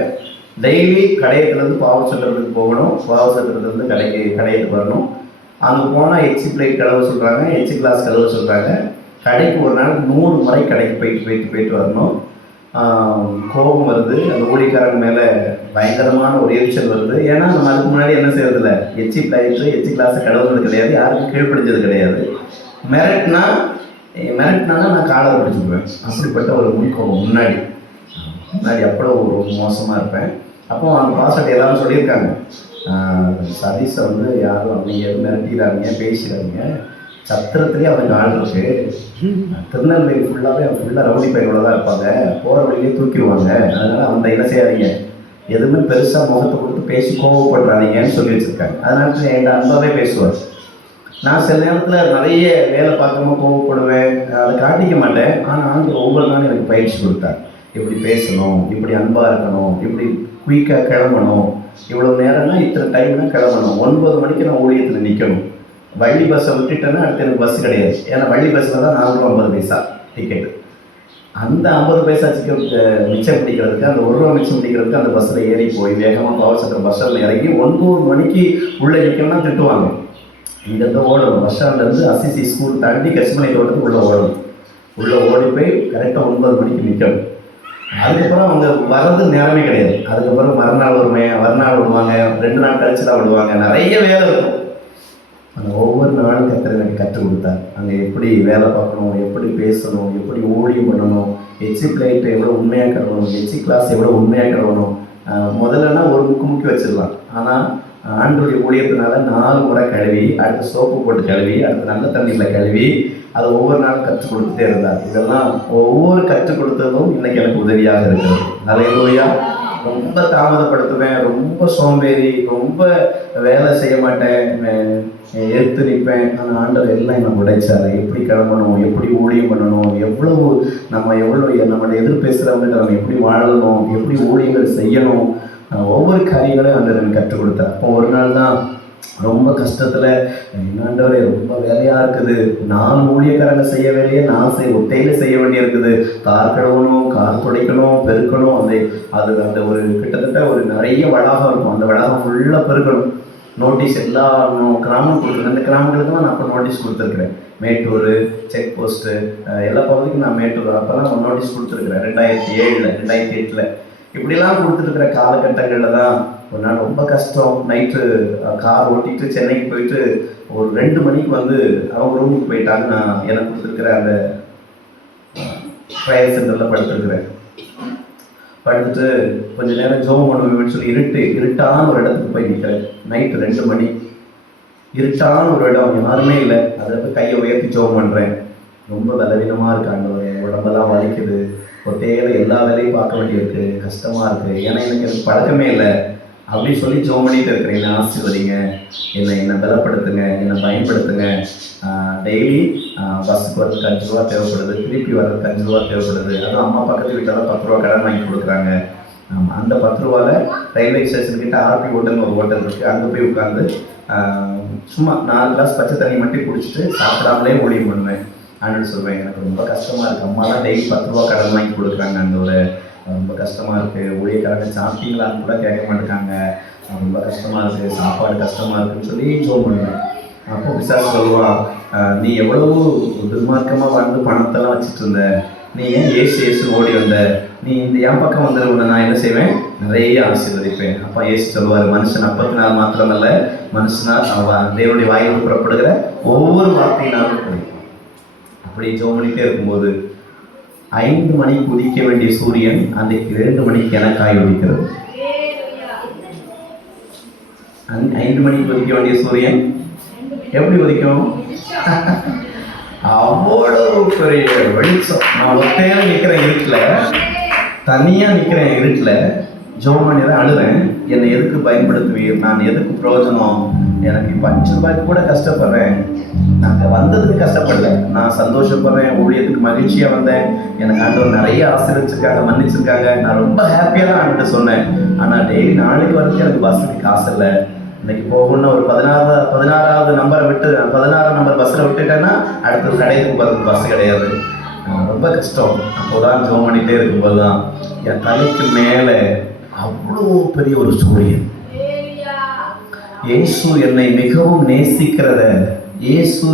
டெய்லி கடையத்துலேருந்து பாவ சட்டத்துக்கு போகணும், பாவ சட்டத்துலேருந்து கடையத்துக்கு வரணும். அங்கே போனால் எச்சி பிளேட் கழுவ சொல்கிறாங்க, எச்சி கிளாஸ் கழுவ சொல்கிறாங்க. கடைக்கு ஒரு நாள் 100 முறை கடைக்கு போயிட்டு வரணும். கோபம் வருது, அந்த ஊழியக்காரங்க மேலே பயங்கரமான ஒரு எரிச்சல் வருது. ஏன்னா நம்ம அதுக்கு முன்னாடி என்ன செய்யறதில்ல, எச்சி பிளேட்டு எச்சி கிளாஸை கழுவுறது கிடையாது, யாருக்கும் கீழ்ப்படிஞ்சது கிடையாது. மிரட்டினா நான் காலை பிடிச்சிக்குவேன். அப்படிப்பட்ட ஒரு முன்கோபம் முன்னாடி அவ்வளோ ஒரு மோசமாக இருப்பேன். அப்போ அந்த பாசட்டை எல்லாரும் சொல்லியிருக்காங்க, சதீஷை வந்து யாரும் அவங்க மிரட்டிடாதீங்க, பேசிடாதீங்க, சத்திரத்துலேயே அவனுக்கு ஆள் இருக்கு, திருநெல்வேலி ஃபுல்லாக ரவுடி பையனோட தான் இருப்பாங்க, போகிற வழியிலே தூக்கிடுவாங்க, அதனால் அந்த என்ன செய்யாதீங்க, எதுவுமே பெருசாக முகத்தை கொடுத்து பேசி கோவப்படுறாதீங்கன்னு சொல்லி வச்சுருக்காங்க. அதனால என்கிட்ட அன்பாகவே பேசுவார். நான் சில நேரத்தில் நிறைய வேலை பார்க்காம கோவப்படுவேன், அதை காட்டிக்க மாட்டேன். ஆனால் ஆண்டு ஒவ்வொரு நாளும் எனக்கு பயிற்சி கொடுத்தார். இப்படி பேசணும், இப்படி அன்பாக இருக்கணும், இப்படி குயிக்காக கிளம்பணும், இவ்வளோ நேரம்னா இத்தனை டைம்னா கிளம்பணும், 9 மணிக்கு நான் ஊழியத்தில் நிற்கணும். வள்ளி பஸ்ஸை விட்டுட்டேன்னா அடுத்து எனக்கு பஸ் கிடையாது. ஏன்னா வள்ளி பஸ்ஸில் தான் 450 பைசா டிக்கெட்டு. அந்த 50 பைசா மிச்சம் பிடிக்கிறதுக்கு, அந்த 1 ரூபா மிச்சம் பிடிக்கிறதுக்கு அந்த பஸ்ஸில் ஏறி போய் வேகமாக பவர் சத்திரம் பஸ் ஸ்டாண்டில் இறங்கி 9 மணிக்கு உள்ளே நிற்கணும்னா திட்டுவாங்க. இங்கேருந்து ஓடணும், பஸ் ஸ்டாண்ட்லேருந்து அசிசி ஸ்கூல் தாண்டி கஸ்மணி தோட்டத்துக்கு உள்ளே ஓடணும். உள்ளே ஓடி போய் கரெக்டாக 9 மணிக்கு நிற்கணும். அதுக்கப்புறம் அவங்க வர்றது நேரமே கிடையாது. அதுக்கப்புறம் மறுநாள் விடுவாங்க, 2 நாள் கழிச்சு தான் விடுவாங்க. நிறைய வேலை இருக்கும். அந்த ஒவ்வொரு நாளும் கற்றுக் எனக்கு கற்றுக் கொடுத்தார். அங்கே எப்படி வேலை பார்க்கணும், எப்படி பேசணும், எப்படி ஊழியம் பண்ணணும், எச்சி பிளேட்டை எவ்வளோ உண்மையாக கழுவணும், எச்சி கிளாஸ் எவ்வளோ உண்மையாக கழுவணும். முதல்லனா ஒரு முக்கி வச்சிடலாம். ஆனால் ஆண்டோடைய ஊழியத்தினால 4 முறை கழுவி, அடுத்து சோப்பு போட்டு கழுவி, அடுத்து நல்ல தண்ணியில் கழுவி, அதை ஒவ்வொரு நாளும் கற்றுக் கொடுத்துட்டே இருந்தார். இதெல்லாம் ஒவ்வொரு கற்றுக் கொடுத்ததும் இன்னைக்கு எனக்கு உதவியாக இருக்கிறது. நல்ல ரொம்ப தாமதப்படுத்துவேன், ரொம்ப சோம்பேறி, ரொம்ப வேலை செய்ய மாட்டேன், எடுத்து நிற்பேன். ஆனால் ஆண்டவர் எல்லாம் என்னை உடைச்சார். எப்படி கிளம்பணும், எப்படி ஊழியம் பண்ணணும், நம்மளை எதிர் பேசுகிறவங்க நம்ம எப்படி வாழணும், எப்படி ஊழியங்கள் செய்யணும், ஒவ்வொரு காரியங்களையும் ஆண்டவர் கற்றுக் கொடுத்தார். அப்போ ஒரு நாள் தான் ரொம்ப கஷ்டத்தில், என்னாண்டவரே ரொம்ப வேலையாக இருக்குது, 4 ஊழியக்காரங்க செய்ய வேலையை நான் ஒத்தையில் செய்ய வேண்டிய இருக்குது. கார் கழுவணும், கார் துடைக்கணும், பெருக்கணும். அந்த ஒரு கிட்டத்தட்ட ஒரு நிறைய வளாகம் இருக்கும், அந்த வளாகம் ஃபுல்லாக பெருக்கணும். நோட்டீஸ் எல்லா கிராமம் கொடுத்துருக்கேன். அந்த கிராமங்களுக்குலாம் நான் அப்போ நோட்டீஸ் கொடுத்துருக்குறேன். மேட்டூர், செக் போஸ்ட்டு, எல்லா பகுதிக்கும் நான் மேட்டூர் அப்போல்லாம் நோட்டீஸ் கொடுத்துருக்குறேன். 2007 2008 இப்படிலாம் கொடுத்துருக்குற காலகட்டங்களில் தான் ஒரு நாள் ரொம்ப கஷ்டம். நைட்டு கார் ஓட்டிட்டு சென்னைக்கு போயிட்டு ஒரு 2 மணிக்கு வந்து அவங்க ரூமுக்கு போயிட்டாங்க. நான் எனக்கு கொடுத்துருக்குற அந்த ப்ரேயர் சென்டரில் படுத்துருக்குறேன். படுத்துட்டு கொஞ்சம் நேரம் ஜோம் பண்ணுவேன்னு சொல்லி இருட்டான ஒரு இடத்துக்கு போய் நிற்கிறேன். நைட்டு 2 மணி, இருட்டான ஒரு இடம், யாருமே இல்லை. அதில் போய் கையை உயர்த்தி ஜோம் பண்ணுறேன். ரொம்ப பலவீனமாக இருக்காங்க, உடம்பெல்லாம் வலிக்குது, ஒத்தையில எல்லா வேலையும் பார்க்க வேண்டியிருக்கு, கஷ்டமாக இருக்குது. ஏன்னா எனக்கு பழக்கமே இல்லை. அப்படி சொல்லி ஜோம் பண்ணிட்டு இருக்கிறேன். என்னை ஆசீர்வதிங்க, என்னை பலப்படுத்துங்க, என்னை பயன்படுத்துங்க. டெய்லி பஸ்ஸுக்கு வரதுக்கு 5 ரூபா தேவைப்படுது, திருப்பி வர்றதுக்கு 5 ரூபா தேவைப்படுது. அதுவும் அம்மா பக்கத்து வீட்டில் தான் 10 ரூபா கடன் வாங்கி கொடுக்குறாங்க. அந்த 10 ரூபாவில் ரயில்வே ஸ்டேஷன்கிட்ட ஆர்பி ஹோட்டல்னு ஒரு ஹோட்டல் இருக்குது, அங்கே போய் உட்காந்து சும்மா 4 கிளாஸ் பச்சை தண்ணி மட்டும் குடிச்சிட்டு சாப்பிடாமலே ஊழியம் பண்ணுவேன். ஆண்டு சொல்வேன், எனக்கு ரொம்ப கஷ்டமாக இருக்குது, அம்மாலாம் டெய்லி 10 ரூபா கடன் வாங்கி கொடுக்குறாங்க, அந்த ஒரு ரொம்ப கஷ்டமாக இருக்குது, ஊழியக்காரங்க சாப்பிட்டீங்களான்னு கூட கேட்க மாட்டேங்காங்க, ரொம்ப கஷ்டமாக இருக்குது, சாப்பாடு கஷ்டமாக இருக்குதுன்னு சொல்லி ஜோம் பண்ணுவேன். அப்போ பிசாசு சொல்லுவான், நீ எவ்வளவு துர்மார்க்கமாக வாழ்ந்து பணத்தெல்லாம் வச்சுட்டு இருந்த, நீ ஏன் ஏசு ஓடி வந்த, நீ இந்த என் பக்கம் வந்துடுவ, நான் என்ன செய்வேன், நிறைய ஆசீர்வதிப்பேன். அப்போ ஏசு சொல்லுவார், மனுஷன் அப்பத்தினால் மாத்திரமல்ல, மனுஷனால் தேவனுடைய வாயிலிருந்து புறப்படுகிற ஒவ்வொரு வார்த்தையினாலும் கிடைக்கும். அப்படி ஜோம் பண்ணிட்டே இருக்கும்போது 5 மணிக்கு உதிக்க வேண்டிய சூரியன் அன்றைக்கு 2 மணிக்கு எனக்காய் உதிக்கிறது. 5 மணிக்கு உதிக்க வேண்டிய சூரியன் எப்படி உதிக்கும்? அவ்வளவு பெரிய வெளிச்சம். நான் ஒத்தையில நிற்கிறேன் இருட்டில், தனியாக நிற்கிறேன் இருட்டில், ஜோம் பண்ணி தான் அழுறேன். என்னை எதுக்கு பயன்படுத்துவீர், நான் எதுக்கு பிரயோஜனம், எனக்கு இப்போ 5 ரூபாய்க்கு கூட கஷ்டப்படுறேன். நாங்கள் வந்ததுக்கு கஷ்டப்படல, நான் சந்தோஷப்படுறேன், ஊழியத்துக்கு மகிழ்ச்சியாக வந்தேன். எனக்கு ஆண்டவர் நிறைய ஆசீர்வதிச்சிருக்காங்க, மன்னிச்சிருக்காங்க. நான் ரொம்ப ஹாப்பியாக தான் ஆண்டுகிட்ட சொன்னேன். ஆனால் டெய்லி நாளைக்கு வரைக்கும் எனக்கு பஸ்ஸுக்கு காசு இல்லை. இன்னைக்கு போகணும்னா ஒரு 16வது நம்பரை விட்டு 16 நம்பர் பஸ்ஸில் விட்டுட்டேன்னா அடுத்த கடைக்கு போகிறதுக்கு பஸ் கிடையாது. ரொம்ப கஷ்டம். அப்போதான் ஜெபம் பண்ணிகிட்டே இருக்கும்போது தான் என் தலைக்கு மேலே அவ்வளோ பெரிய ஒரு சூரியன். இயேசு என்னை மிகவும் நேசிக்கிறத, இயேசு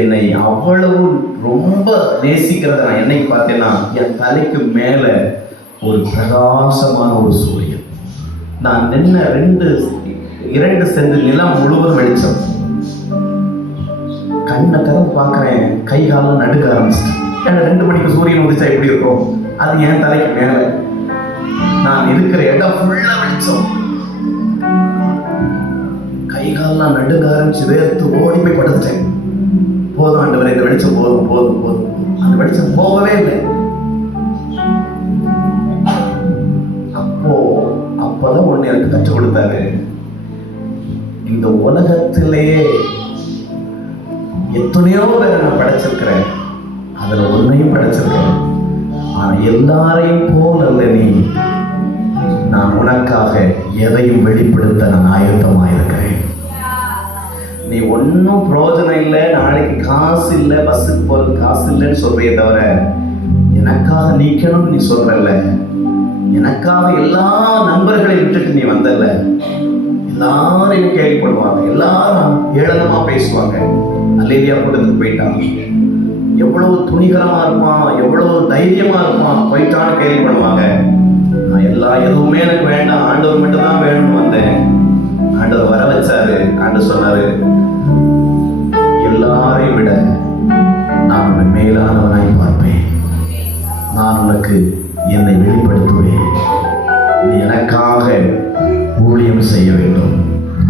என்னை அவ்வளவு ரொம்ப நேசிக்கிறத நான் என்னைக்கு பார்த்தேன்னா, என் தலைக்கு மேலே ஒரு பிரகாசமான ஒரு சூரியன். நான் நின்ன 2 சென்ட் நிலம் முழுவதும் வெளிச்சம். கண்ணை திறந்து பார்க்குறேன், கை காலம் நடுக்க ஆரம்பிச்சிட்டேன். ஏன்னா 2 மணிக்கு சூரியன் உதிச்சா எப்படி இருக்கும், அது என் தலைக்கு மேலே. நான் இருக்கிற இடம் ஃபுல்லா வெளிச்சம். கை காலெல்லாம் நடுக்க ஆரம்பிச்சு வேர்த்து ஓடி போய் படுத்துட்டேன். போதும் ஆண்டவரே, இந்த வெளிச்சம் போதும் போதும் போதும். அந்த வெளிச்சம் போகவே இல்லை. அப்போதான் ஒண்ணு எனக்கு கற்றுக் கொடுத்தாரு. இந்த உலகத்திலேயே எத்தனையோ பேரை நான் படைச்சிருக்கிறேன், அதுல ஒன்னையும் படைச்சிருக்கிறேன். ஆனா எல்லாரையும் போல் அல்ல நீ. நான் உனக்காக எதையும் வெளிப்படுத்த நான் ஆயத்தமாயிருக்கிறேன். நீ ஒன்றும் பிரயோஜனம் இல்லை, நாளைக்கு காசு இல்லை, பஸ்ஸுக்கு போகிறது காசு இல்லைன்னு சொல்றியே தவிர எனக்காக நீக்கணும்னு நீ சொல்றல்ல. எனக்காக எல்லா நண்பர்களையும் விட்டுட்டு நீ வந்தல்ல. எல்லாரையும் கேள்விப்படுவாங்க, எல்லாரும் ஏளனமா பேசுவாங்க. அல்லேலியா கூட்டத்துக்கு போயிட்டான், எவ்வளவு துணிகரமா இருப்பான், எவ்வளவு தைரியமா இருப்பான், போயிட்டான்னு கேள்விப்படுவாங்க. நான் எதுவுமே எனக்கு வேண்டாம், ஆண்டவர் மட்டும் தான் வேணும்னு வந்தேன். ஆண்டவர் வர வச்சாரு. ஆண்டவர் சொன்னாரு, எல்லாரையும் விட நான் உன்னை மேலானவனாய் பார்ப்பேன். நான் உனக்கு என்னை வெளிப்படுத்துவேன். நீ எனக்காக ஊழியம் செய்ய வேண்டும்.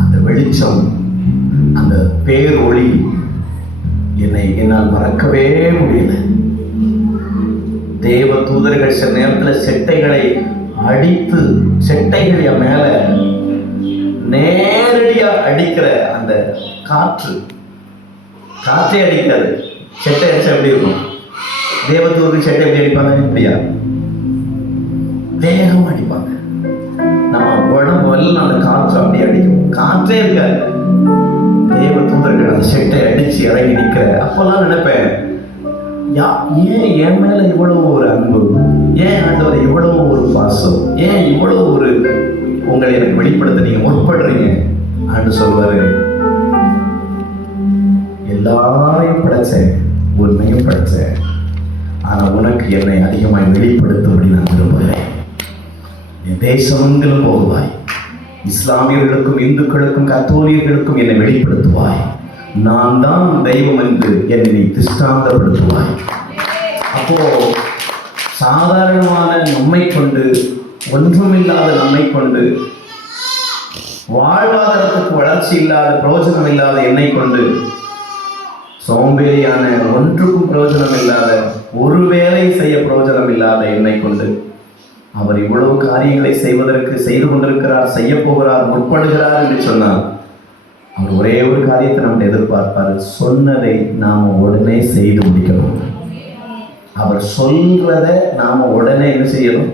அந்த வெளிச்சம், அந்த பேரொளி என்னால் மறக்கவே முடியல. தேவ தூதர்கள் சில நேரத்தில் செட்டைகளை அடித்து, செட்டைகள் என் மேல நேரடியா அடிக்கிற அந்த காற்றே அடிக்காது. செட்டை அடிச்சா எப்படி இருக்கும்? தேவ தூதர்கள் செட்டை எப்படி அடிப்பாங்க? இப்படியா வேகமா அடிப்பாங்க. நம்ம உடம்பு எல்லாம் அந்த காற்று அப்படியே அடிக்கும். காற்றே இருக்காது. தேவ தூதர்கள் அந்த செட்டை அடிச்சு இறங்கி நிற்கிற அப்பெல்லாம் நினைப்பேன், ஏன் என் மேல இவ்வளவு ஒரு அன்பு, ஏன் ஆண்டவரை இவ்வளவு ஒரு பாசம், ஏன் இவ்வளவு ஒரு உங்களை எனக்கு வெளிப்படுத்த நீங்க முற்படுறீங்க? ஆண்டு சொல்வாரு, எல்லாரையும் படைச்சேன், உண்மையும் படைச்சேன். ஆனா உனக்கு என்னை அதிகமாய் வெளிப்படுத்தும்படி நான் விரும்புகிறேன். என் தேசமெங்கிலும் போகுவாய், இஸ்லாமியர்களுக்கும் இந்துக்களுக்கும் கத்தோலியர்களுக்கும் என்னை வெளிப்படுத்துவாய். நான் தான் தெய்வம் என்று என்னை திஷ்டாந்தப்படுத்துவாய். அப்போ சாதாரணமான நம்மை கொண்டு, ஒன்றுமில்லாத நம்மை கொண்டு, வாழ்வாதாரத்துக்கு வளர்ச்சி இல்லாத, பிரயோஜனம் இல்லாத என்னை கொண்டு, சோம்பேறியான, ஒன்றுக்கும் பிரயோஜனம் இல்லாத, ஒரு வேலை செய்ய பிரயோஜனம் இல்லாத என்னை கொண்டு அவர் இவ்வளவு காரியங்களை செய்து கொண்டிருக்கிறார், செய்ய போகிறார், முற்படுகிறார் என்று சொன்னார். அவர் ஒரே ஒரு காரியத்தை நம்ம எதிர்பார்ப்பார், சொன்னதை நாம உடனே செய்து முடிக்கணும். அவர் சொல்றத நாம உடனே என்ன செய்யணும்?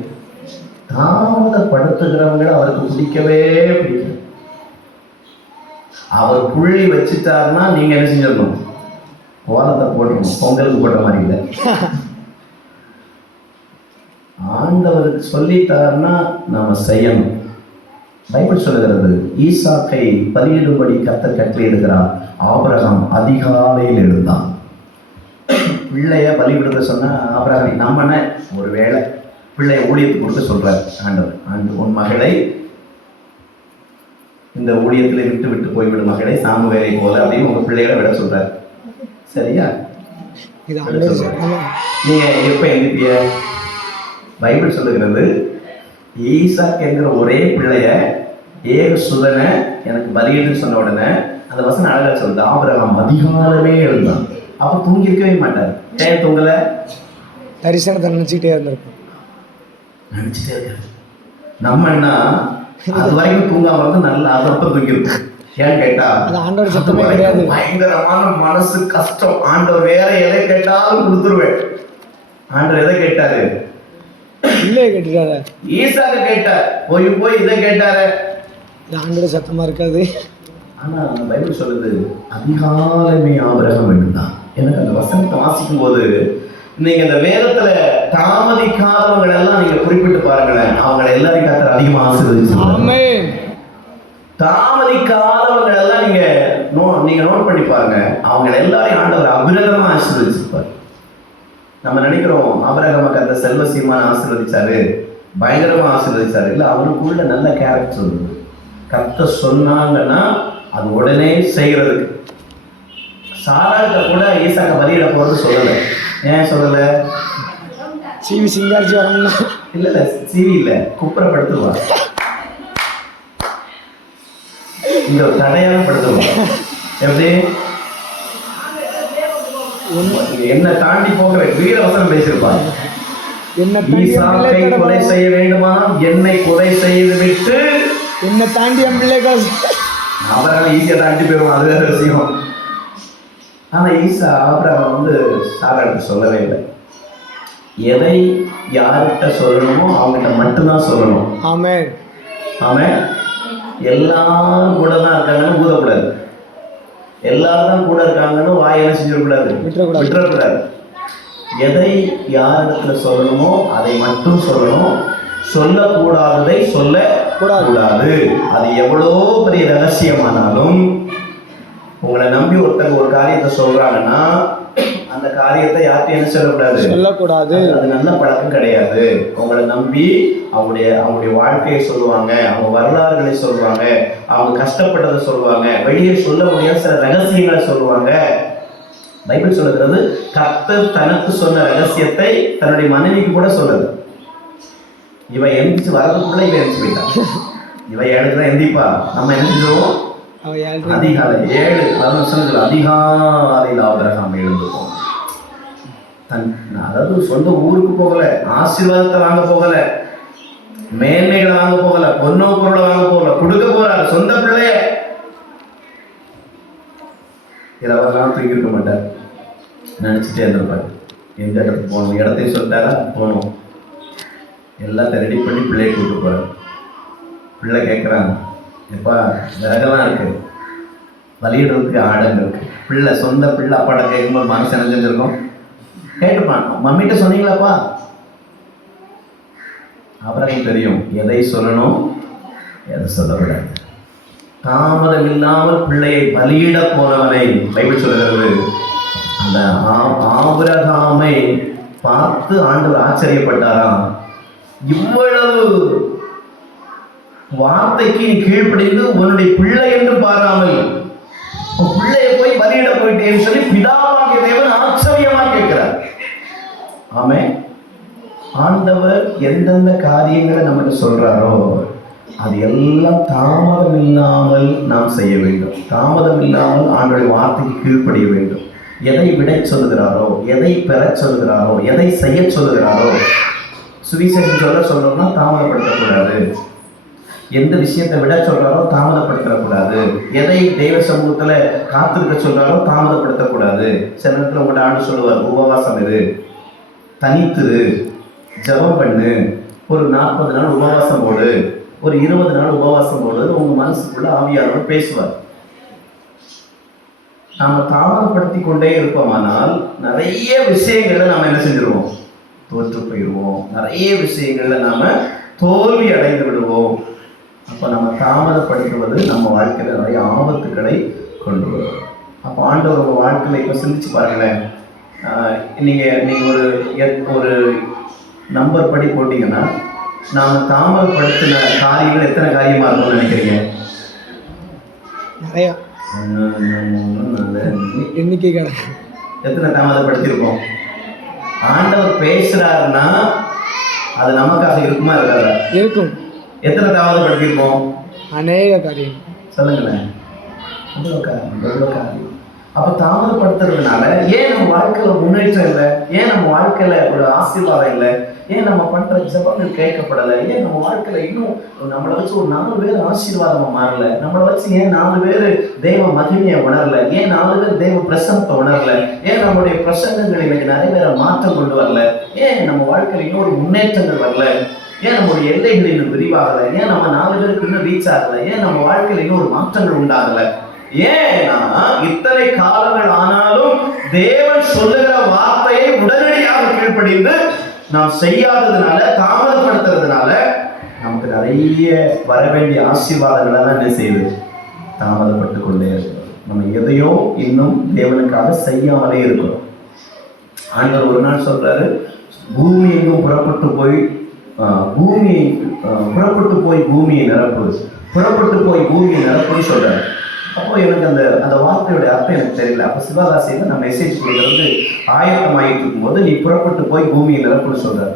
தாமதப்படுத்துகிறவங்களை அவருக்கு பிடிக்கவே பிடிக்கும். அவர் புள்ளி வச்சுட்டாருன்னா நீங்க என்ன செஞ்சிடணும்? கோலத்தை போடணும். பொங்கலுக்கு போட்ட மாதிரி இல்லை. ஆண்டவருக்கு சொல்லிட்டாருன்னா நாம செய்யணும். பைபிள் சொல்லுகிறது, ஈசாக்கை பலியிடும்படி கர்த்தர் கட்டளையிடுகிறார். ஆபிரகாம் அதிகாலையில் எழுந்தான். பிள்ளைய பலியிடுங்க சொன்னா ஆபிரகாம் நம்ம ஒரு வேளை பிள்ளைய ஊழியத்துக்கு கொடுக்க சொல்றார் ஆண்டவர். உன் மகளை இந்த ஊழியத்தில் விட்டு போய்விடும் மகளை, சாமுவேலை போல அப்படின்னு உங்க பிள்ளைகளை விட சொல்றாரு. சரியா? நீங்க எப்ப எந்திப்பிய? பைபிள் சொல்லுகிறது, ஈசாக் என்கிற ஒரே பிள்ளைய ஏக சுதனை எனக்கு பலியிடுன்னு சொன்ன உடனே அந்த வசனம் அழகா சொல்லுது, ஆபிரகாம் அதிகாலமே எழுந்தான். அப்ப தூங்கி இருக்கவே மாட்டார். ஏன் தூங்கல? தரிசனத்தை நினைச்சுட்டே இருந்திருக்கும். நினைச்சிட்டே இருக்காரு. நம்ம என்ன அது வரைக்கும் தூங்காம வந்து நல்லா அதப்ப தூங்கிருக்கும். ஏன்னு கேட்டா அது ஆண்டவர் அது சத்தமே வரைக்கும் கிடையாது. பயங்கரமான மனசு கஷ்டம். ஆண்டவர் வேற எதை கேட்டாலும் கொடுத்துருவேன். ஆண்டவர் எதை கேட்டாரு? இல்லையே கேட்டுட்டாரு. ஈசாக்கு கேட்டார். போய் போய் இதை கேட்டாரு. இது ஆண்டவர் சத்தமா இருக்காது. ஆனா அந்த பைபிள் சொல்லுது அதிகாலமே ஆபிரகாம் என்றுதான். எனக்கு அந்த வசனத்தை வாசிக்கும் போது நீங்க இந்த வேதத்துல தாமதிக்காதவங்களை எல்லாம் நீங்க குறிப்பிட்டு பாருங்களேன். அவங்களை எல்லாரையும் கர்த்தர் அதிகமா ஆசீர்வதிச்சிருக்காரு. ஆமென். தாமதிக்காதவங்களை எல்லாம் நீங்க நோட் பண்ணி பாருங்க. அவங்க எல்லாரையும் ஆண்டவர் அபிரகமா ஆசீர்வதிச்சிருப்பார். நம்ம நினைக்கிறோம் ஆபிரகாமுக்கு அந்த செல்வ சீமான் ஆசீர்வதிச்சாரு, பயங்கரமா ஆசீர்வதிச்சாரு. இல்ல அவனுக்குள்ள நல்ல கேரக்டர் இருக்கு. கர்த்தர் சொன்னாங்கன்னா அது உடனே செய்யறதுக்கு. சாராட்ட கூட ஈசாக்க பலியிட போறது சொல்லல. ஏன் சொல்லல? சீவி சிங்காரிச்சு வரணும்னா இல்ல சீவி இல்ல, குப்புறப்படுத்துவார். இந்த தடையாக படுத்துவார். எப்படி? என்ன தாண்டி போகிற வீரவசனம் பேசியிருப்பார். ஈசாக்கை கொலை செய்ய வேண்டுமானால் என்னை கொலை செய்து விட்டு என்ன தாண்டி என் பிள்ளைகள் அவரால் ஈஸியாக தாண்டி போயிடும். அது வேற விஷயம். ஆனா ஈசா ஆபிரகாம் சாராட்ட சொல்லவே இல்லை. எதை யார்கிட்ட சொல்லணுமோ அவங்ககிட்ட மட்டும்தான் சொல்லணும். ஆமென். ஆமென். எல்லாரும் கூட தான் இருக்காங்கன்னு ஊதக்கூடாது. எல்லாரும் தான் கூட இருக்காங்கன்னு வாயெல்லாம் செஞ்சிடக்கூடாது, விட்டுறக்கூடாது. எதை யாரிடத்துல சொல்லணுமோ அதை மட்டும் சொல்லணும். சொல்லக்கூடாததை சொல்ல கூடாது. அது எவ்வளோ பெரிய ரகசியமானாலும் உங்களை நம்பி ஒருத்தங்க ஒரு காரியத்தை சொல்றாங்கன்னா அந்த காரியத்தை யார்கிட்ட என்ன சொல்லக்கூடாது. அது நல்ல பழக்கம் கிடையாது. உங்களை நம்பி அவங்களுடைய வாழ்க்கையை சொல்லுவாங்க, அவங்க வரலாறுகளை சொல்லுவாங்க, அவங்க கஷ்டப்பட்டதை சொல்லுவாங்க, வெளியே சொல்ல முடியாத சில ரகசியங்களை சொல்லுவாங்க. பைபிள் சொல்லுகிறது கர்த்தர் தனக்கு சொன்ன ரகசியத்தை தன்னுடைய மனைவிக்கு கூட சொல்லுது. இவ எந்திரிச்சு வரதுக்குள்ள இவ எந்திரிச்சு போயிட்டான். இவ 7க்கு தான் எந்திப்பா. நம்ம என்ன செஞ்சிருவோம்? அதிகாலை 7 அதிகாலையில் ஆபிரகாம் எழுந்துப்போம். அதாவது சொந்த ஊருக்கு போகல, ஆசீர்வாதத்தை வாங்க போகல, மேன்மைகளை வாங்க போகல, பொன்னோ பொருளை வாங்க போகல, கொடுக்க போறாரு சொந்த பிள்ளைய. இரவெல்லாம் தூக்கி இருக்க மாட்டார். நினைச்சிட்டே இருந்திருப்பாரு. எந்த இடத்துக்கு போகணும், இடத்தையும் சொல்லிட்டாரா போகணும். எல்லாத்தையும் ரெடி பண்ணி பிள்ளையை கூப்பிட்டு போறாரு. பிள்ளை கேட்குறாங்க, எப்பா விறகெல்லாம் இருக்கு, வலியிடுறதுக்கு ஆடங்க இருக்கு. பிள்ளை சொந்த பிள்ளை அப்பாட்ட கேட்கும்போது மனசு என்ன செஞ்சிருக்கோம்? கேட்டுப்பான், மம்மிட்ட சொன்னீங்களாப்பா? அப்புறம் தெரியும் எதை சொல்லணும், எதை சொல்லக்கூடாது. தாமதம் இல்லாமல் பிள்ளையை பலியிட போனவனை பைபிள் சொல்லுகிறது. அந்த ஆபிரகாமை பார்த்து ஆண்டவர் ஆச்சரியப்பட்டாராம். இவ்வளவு வார்த்தைக்கு நீ கீழ்ப்படிந்து உன்னுடைய பிள்ளை என்று பாராமல் உன் பிள்ளைய போய் பலியிட போயிட்டேன்னு சொல்லி பிதாவாகிய தேவன் ஆச்சரியமா கேட்கிறார். ஆமே. ஆண்டவர் எந்தெந்த காரியங்களை நமக்கு சொல்றாரோ அது எல்லாம் தாமதம் இல்லாமல் நாம் செய்ய வேண்டும். தாமதம் இல்லாமல் ஆண்டவருடைய வார்த்தைக்கு கீழ்ப்படிய வேண்டும். எதை விட சொல்லுகிறாரோ, எதை பெற சொல்லுகிறாரோ, எதை செய்ய சொல்லுகிறாரோ, சுவிசேஷம் சொல்றோம்னா தாமதப்படுத்தக்கூடாது. எந்த விஷயத்தை விட சொல்றாரோ தாமதப்படுத்தக்கூடாது. எதை தெய்வ சமூகத்துல காத்திருக்க சொல்றாரோ தாமதப்படுத்தக்கூடாது. சில நேரத்தில் உங்கள்கிட்ட ஆண்டு சொல்லுவார், உபவாசம் இரு, தனித்துரு, ஜபம் பண்ணு, ஒரு 40 நாள் உபவாசம் போடு, ஒரு 20 நாள் உபவாசம் போடு, உங்க மனசுக்குள்ள ஆவியானவர் பேசுவார். நாம தாமதப்படுத்தி கொண்டே இருப்போமானால் நிறைய விஷயங்கள்ல நாம என்ன செஞ்சிருவோம்? தோற்று போயிடுவோம். நிறைய விஷயங்கள்ல நாம தோல்வி அடைந்து விடுவோம். அப்போ நம்ம தாமதப்படுத்துவது நம்ம வாழ்க்கையில் நிறைய ஆபத்துக்களை கொண்டு வரும். அப்போ ஆண்டவர் உங்கள் வாழ்க்கையில் இப்போ சிந்திச்சு பாருங்களேன். நீங்கள் ஒரு நம்பர் படி போட்டிங்கன்னா நாம் தாமதப்படுத்தின காரியங்கள் எத்தனை காரியமாக இருக்கும்னு நினைக்கிறீங்க? நிறையா. எண்ணிக்கை எத்தனை தாமதப்படுத்தியிருக்கோம்? ஆண்டவர் பேசுகிறாருன்னா அது நமக்காக இருக்குமா இருக்காதா? இருக்கும். எத்தனை தாமதப்படுத்தியிருப்போம்? அநேக காரியம். சொல்லுங்களேன். காரியம். அப்ப தாமதப்படுத்துறதுனால ஏன் நம்ம வாழ்க்கையில முன்னேற்றம் இல்லை, ஏன் நம்ம வாழ்க்கையில ஒரு ஆசீர்வாதம் இல்லை, ஏன் நம்ம பண்ற ஜெபங்கள் கேட்கப்படலை, ஏன் நம்ம வாழ்க்கையில இன்னும் நம்மளை வச்சு ஒரு 4 பேர் ஆசீர்வாதமா மாறல, நம்மளை வச்சு ஏன் 4 பேர் தெய்வ மகிமையை உணரல, ஏன் 4 பேர் தெய்வ பிரசனத்தை உணரல, ஏன் நம்மளுடைய பிரசங்கங்கள் இன்னைக்கு நிறைய பேரை மாற்றம் கொண்டு வரல, ஏன் நம்ம வாழ்க்கையில இன்னொரு முன்னேற்றங்கள் வரல, ஏன் நம்மளுடைய எல்லைகள் இன்னும் விரிவாகல, ஏன் நம்ம 4 பேருக்கு இன்னும் ரீச் ஆகல, ஏன் நம்ம வாழ்க்கையில இன்னும் ஒரு மாற்றங்கள் உண்டாகல, ஏன்னா இத்தனை காலங்கள் ஆனாலும் தேவன் சொல்லுகிற வார்த்தையை உடனடியாக கீழ்ப்படிந்து நாம் செய்யாததுனால, தாமதப்படுத்துறதுனால நமக்கு நிறைய வர வேண்டிய ஆசீர்வாதங்களை தான் என்ன செய்யுது, தாமதப்பட்டு கொண்டே இருக்கிறோம். நம்ம எதையோ இன்னும் தேவனுக்காக செய்யாமலே இருக்கிறோம். ஆண்டவர் ஒரு நாள் சொல்றாரு, பூமி எங்கும் புறப்பட்டு போய் பூமியை நிரப்பு, புறப்பட்டு போய் பூமியை நிரப்புன்னு சொல்றாரு. அப்போ எனக்கு அந்த வார்த்தையோட அர்த்தம் எனக்கு தெரியல. அப்போ சிவகாசியில் நான் மெசேஜ் கொடுக்கறது ஆயத்தமாகிட்டு இருக்கும்போது நீ புறப்பட்டு போய் பூமியை நிரப்புன்னு சொல்றாரு.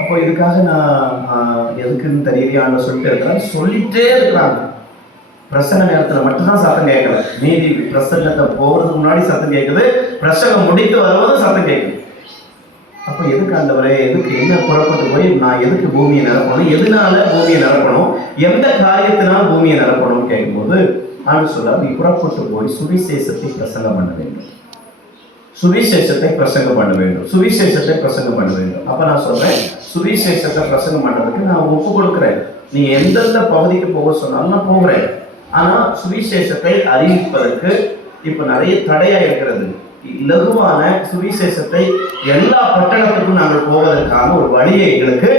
அப்போ இதுக்காக நான் எதுக்குன்னு தெரியலையான்னு சொல்லிட்டு இருக்கிறேன். சொல்லிட்டே இருக்கிறாங்க. பிரசங்க நேரத்தில் மட்டும்தான் சத்தம் கேட்கல, மீதி பிரசங்கத்தை போகிறதுக்கு முன்னாடி சத்தம் கேட்குது, பிரசங்கம் முடித்து வரும்போது சத்தம் கேட்குது. அப்போ எதுக்கு ஆண்டவரே, எதுக்கு என்ன புறப்பட்டு போய் நான் எதுக்கு பூமியை நிரப்பணும், எதனால பூமியை நிரப்பணும், எந்த காரியத்தினால் பூமியை நிரப்பணும்னு கேட்கும்போது ஆண்டு சொல்றார், நீ புறப்பட்டு போய் சுவிசேஷத்தை பிரசங்கம் பண்ண வேண்டும், சுவிசேஷத்தை பிரசங்கம் பண்ண வேண்டும், சுவிசேஷத்தை பிரசங்கம் பண்ண வேண்டும். அப்ப நான் சொல்றேன், சுவிசேஷத்தை பிரசங்கம் பண்றதுக்கு நான் ஒப்பு கொடுக்குறேன், நீ எந்தெந்த பகுதிக்கு போக சொன்னாலும் நான் போகிறேன். ஆனா சுவிசேஷத்தை அறிவிப்பதற்கு இப்ப நிறைய தடையா இருக்கிறது. இலகுவான சுவிசேஷத்தை எல்லா பட்டணத்துக்கும் நாங்கள் போவதற்கான ஒரு வழியை எங்களுக்கு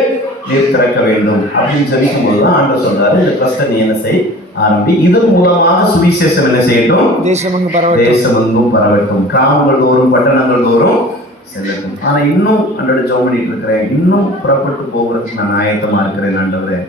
நீர் திறக்க வேண்டும் அப்படின்னு சொல்லிக்கும் போதுதான் ஆண்டவர் சொல்றாரு, இந்த ட்ரஸ்ட்டை நீ என்ன செய் ஆரம்பி, இதன் மூலமாக சுவிசேஷம் என்ன செய்யட்டும், தேசமெங்கும் பரவட்டும், கிராமங்கள் தோறும் பட்டணங்கள் தோறும் செல்லட்டும். ஆனா இன்னும் ஆண்டோட ஜெபம் பண்ணிட்டு இருக்கிறேன், இன்னும் புறப்பட்டு போகிறதுக்கு நான் ஆயத்தமா இருக்கிறேன் ஆண்டவரே.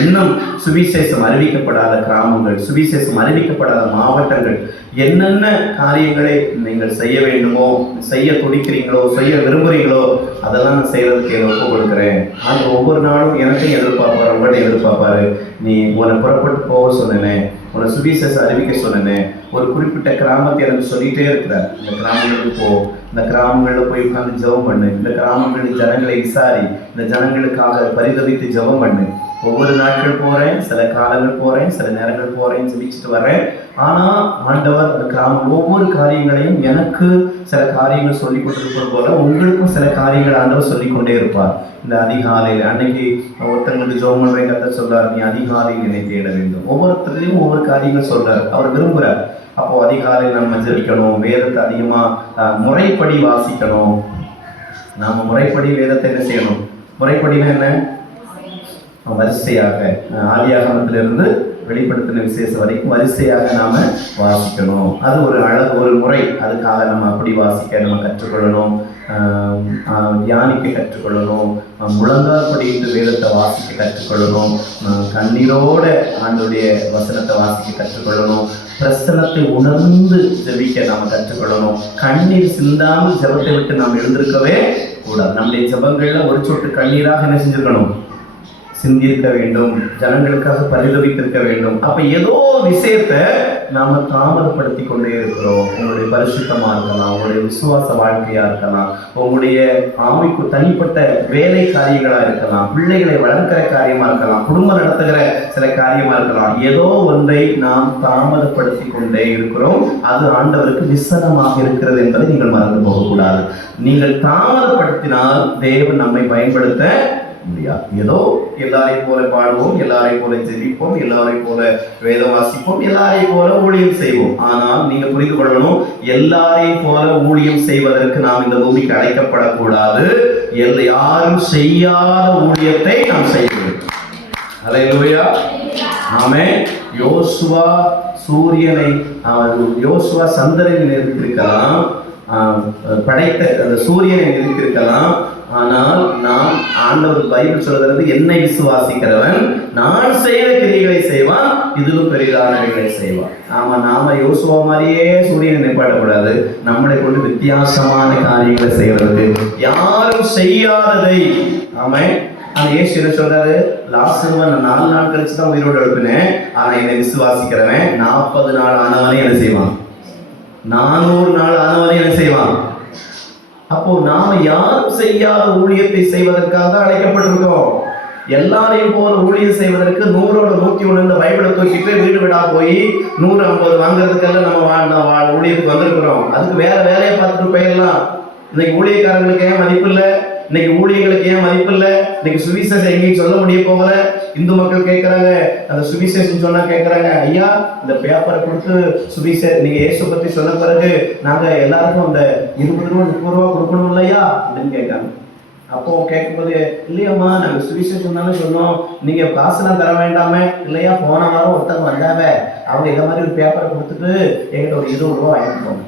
இன்னும் சுவிசேஷம் அறிவிக்கப்படாத கிராமங்கள், சுவிசேஷம் அறிவிக்கப்படாத மாவட்டங்கள், என்னென்ன காரியங்களை நீங்கள் செய்ய வேண்டுமோ, செய்ய துடிக்கிறீங்களோ, செய்ய விரும்புகிறீங்களோ, அதெல்லாம் நான் செய்யறதுக்கு ஒப்பு கொடுக்குறேன். ஆனால் ஒவ்வொரு நாளும் எனக்கும் எதிர்பார்ப்பாரு, உங்கள்கிட்ட எதிர்பார்ப்பாரு, நீ உன்னை புறப்பட்டு போக சொன்னேன், உன்னை சுவிசேஷம் அறிவிக்க சொன்னேன், ஒரு குறிப்பிட்ட கிராமத்தை எனக்கு சொல்லிட்டே இருக்கிறார், இந்த கிராமங்களுக்கு போ, இந்த கிராமங்களில் போய் உட்காந்து ஜெபம் பண்ணு, இந்த கிராமங்களில் ஜனங்களை விசாரி, இந்த ஜனங்களுக்காக பரிதவித்து ஜெபம் பண்ணு. ஒவ்வொரு நாட்கள் போறேன், சில காலங்கள் போறேன், சில நேரங்கள் போறேன், ஜெபிச்சுட்டு வர்றேன். ஆனா ஆண்டவர் அந்த கிராமம் ஒவ்வொரு காரியங்களையும் எனக்கு சில காரியங்கள் சொல்லி கொண்டிருப்பது போல உங்களுக்கும் சில காரியங்கள் ஆண்டவர் சொல்லிக்கொண்டே இருப்பார். இந்த அதிகாலையில் அன்னைக்கு ஒருத்தங்களுக்கு ஜெபம் பண்றேன், கர்த்தர் சொல்றாரு, நீ அதிகாலையில் என்னை தேட வேண்டும். ஒவ்வொருத்தரையும் ஒவ்வொரு காரியங்கள் சொல்றாரு, அவர் விரும்புறார். அப்போ அதிகாலையில் நம்ம ஜெபிக்கணும், வேதத்தை அதிகமா முறைப்படி வாசிக்கணும். நாம முறைப்படி வேதத்தை என்ன செய்யணும், முறைப்படினா என்ன, வரிசையாக ஆதியாகமத்திலிருந்து வெளிப்படுத்தின விசேஷம் வரைக்கும் வரிசையாக நாம வாசிக்கணும். அது ஒரு அழகு, ஒரு முறை. அதுக்காக நம்ம அப்படி வாசிக்க நம்ம கற்றுக்கொள்ளணும், தியானிக்க கற்றுக்கொள்ளணும், முழங்கால் படிட்டு வேதத்தை வாசிக்க கற்றுக்கொள்ளணும், கண்ணீரோட ஆண்டோடைய வசனத்தை வாசிக்க கற்றுக்கொள்ளணும், பிரசனத்தை உணர்ந்து ஜெபிக்க நாம கற்றுக்கொள்ளணும். கண்ணீர் சிந்தாமல் ஜெபத்தை விட்டு நாம் எழுந்திருக்கவே கூடாது. நம்முடைய ஜெபங்கள்ல ஒரு சொட்டு கண்ணீராக என்ன செஞ்சிருக்கணும், சிந்திருக்க வேண்டும், ஜனங்களுக்காக பரிதவித்திருக்க வேண்டும். அப்ப ஏதோ விஷயத்தை நாம தாமதப்படுத்தி கொண்டே இருக்கிறோம். உங்களுடைய பரிசுத்தமா இருக்கலாம், உங்களுடைய விசுவாச வாழ்க்கையா இருக்கலாம், உங்களுடைய ஆமைக்கு தனிப்பட்ட வேலை காரியங்களா இருக்கலாம், பிள்ளைகளை வளர்க்கிற காரியமா இருக்கலாம், குடும்பம் நடத்துகிற சில காரியமா இருக்கலாம். ஏதோ ஒன்றை நாம் தாமதப்படுத்தி கொண்டே இருக்கிறோம். அது ஆண்டவருக்கு விசனமாக இருக்கிறது என்பதை நீங்கள் மறந்து போகக்கூடாது. நீங்கள் தாமதப்படுத்தினால் தேவன் நம்மை பயன்படுத்த முடியாது. ஏதோ எல்லாரையும் போல பாடுவோம், எல்லாரையும் போல ஜெபிப்போம், எல்லாரையும் போல வேதம் வாசிப்போம், எல்லாரையும் போல ஊழியம் செய்வோம். ஆனால் நீங்க புரிந்து கொள்ளணும், எல்லாரையும் போல ஊழியம் செய்வதற்கு நாம் இந்த பூமிக்கு அழைக்கப்படக்கூடாது. யாரும் செய்யாத ஊழியத்தை நாம் செய்ய வேண்டும். அல்லேலூயா, ஆமென். யோசுவா சூரியனை, யோசுவா சந்திரனை நிறுத்திருக்கலாம், படைத்த அந்த சூரியனை நிறுத்திருக்கலாம். ஆனால் நாம், ஆண்டவர் பைபிள் சொல்றது, என்னை விசுவாசிக்கிறவன் நான் செய்த கிரியைகளை செய்வான், இதிலும் பெரிதானவைகளை செய்வான். நாம யோசுவா மாதிரியே சூரியனை நிப்பாட்டக்கூடாது. நம்மளை கொண்டு வித்தியாசமான காரியங்களை செய்யறதுக்கு, யாரும் செய்யாததை. ஆமென். அந்த இயேசு என்ன சொல்றாரு, லாசருவை நான் 4 நாள் கழிச்சுதான் உயிரோடு எழுப்பினேன், ஆனா என்னை விசுவாசிக்கிறவன் 40 நாள் ஆனவனே என்ன செய்வான், 400 நாள் ஆனவரை என்ன செய்வான்? அப்போ நாம யாரும் செய்யாத ஊழியத்தை செய்வதற்காக தான் அழைக்கப்பட்டிருக்கோம். எல்லாரையும் போல ஊழியம் செய்வதற்கு 100ஓட 101 இந்த பைபிளை தூக்கிட்டு வீடு வீடா போய் 150 வாங்குறதுக்கெல்லாம் நம்ம ஊழியத்துக்கு வந்திருக்கிறோம். அதுக்கு வேற வேலையை பார்த்துட்டு போயிடலாம். இன்னைக்கு ஊழியக்காரங்களுக்கு ஏன் மதிப்பு இல்லை? இன்னைக்கு ஊழியர்களுக்கு ஏன் மதிப்பு இல்லை? இன்னைக்கு சுவிசேஷம் எங்கேயும் சொல்ல முடிய போகல. இந்து மக்கள் கேட்கறாங்க, அந்த சுவிசேஷம் சொன்னா கேட்கறாங்க, ஐயா இந்த பேப்பரை கொடுத்து சுவிசேஷம் நீங்க இயேசு பத்தி சொன்ன பிறகு நாங்க எல்லாருக்கும் அந்த 20 ரூபா 30 ரூபா கொடுக்கணும் இல்லையா அப்படின்னு கேட்காங்க. அப்போ கேட்கும்போது, இல்லையம்மா நாங்க சுவிசேஷம் தானே சொன்னோம், நீங்க காசுலாம் தர வேண்டாமே. இல்லையா, போன வாரம் ஒருத்தவங்க வந்தாங்க, அவங்க இதை மாதிரி ஒரு பேப்பரை கொடுத்துட்டு எங்கிட்ட ஒரு 20 ரூபா வாங்கிட்டு போங்க.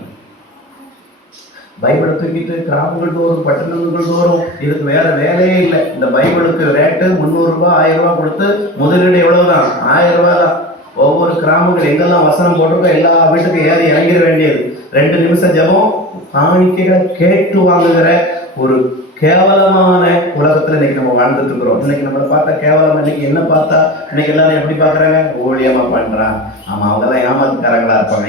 பைபிளை தூக்கிட்டு கிராமங்கள் தோறும் பட்டணங்கள் தோறும் இதுக்கு வேற வேலையே இல்லை. இந்த பைபிளுக்கு ரேட்டு 300 ரூபாய் 1000 ரூபாய் கொடுத்து முதலீடு எவ்வளவுதான்? 1000 ரூபாய் தான். ஒவ்வொரு கிராமங்கள் எங்கெல்லாம் வசனம் போட்டிருக்கோ எல்லா வீட்டுக்கும் ஏறி இறங்கிட வேண்டியது. 2 நிமிஷம் ஜெபம் காணிக்கைகளை கேட்டு வாங்குகிற ஒரு கேவலமான உலகத்துல இன்னைக்கு நம்ம வாழ்ந்துட்டு இருக்கிறோம். இன்னைக்கு நம்மளை பார்த்தா கேவலம். இன்னைக்கு என்ன பார்த்தா இன்னைக்கு எல்லாரும் எப்படி பாக்குறாங்க? ஊழியமா பண்றான். ஆமா, அவங்க எல்லாம் ஏமாத்துக்காரங்களா இருப்பாங்க.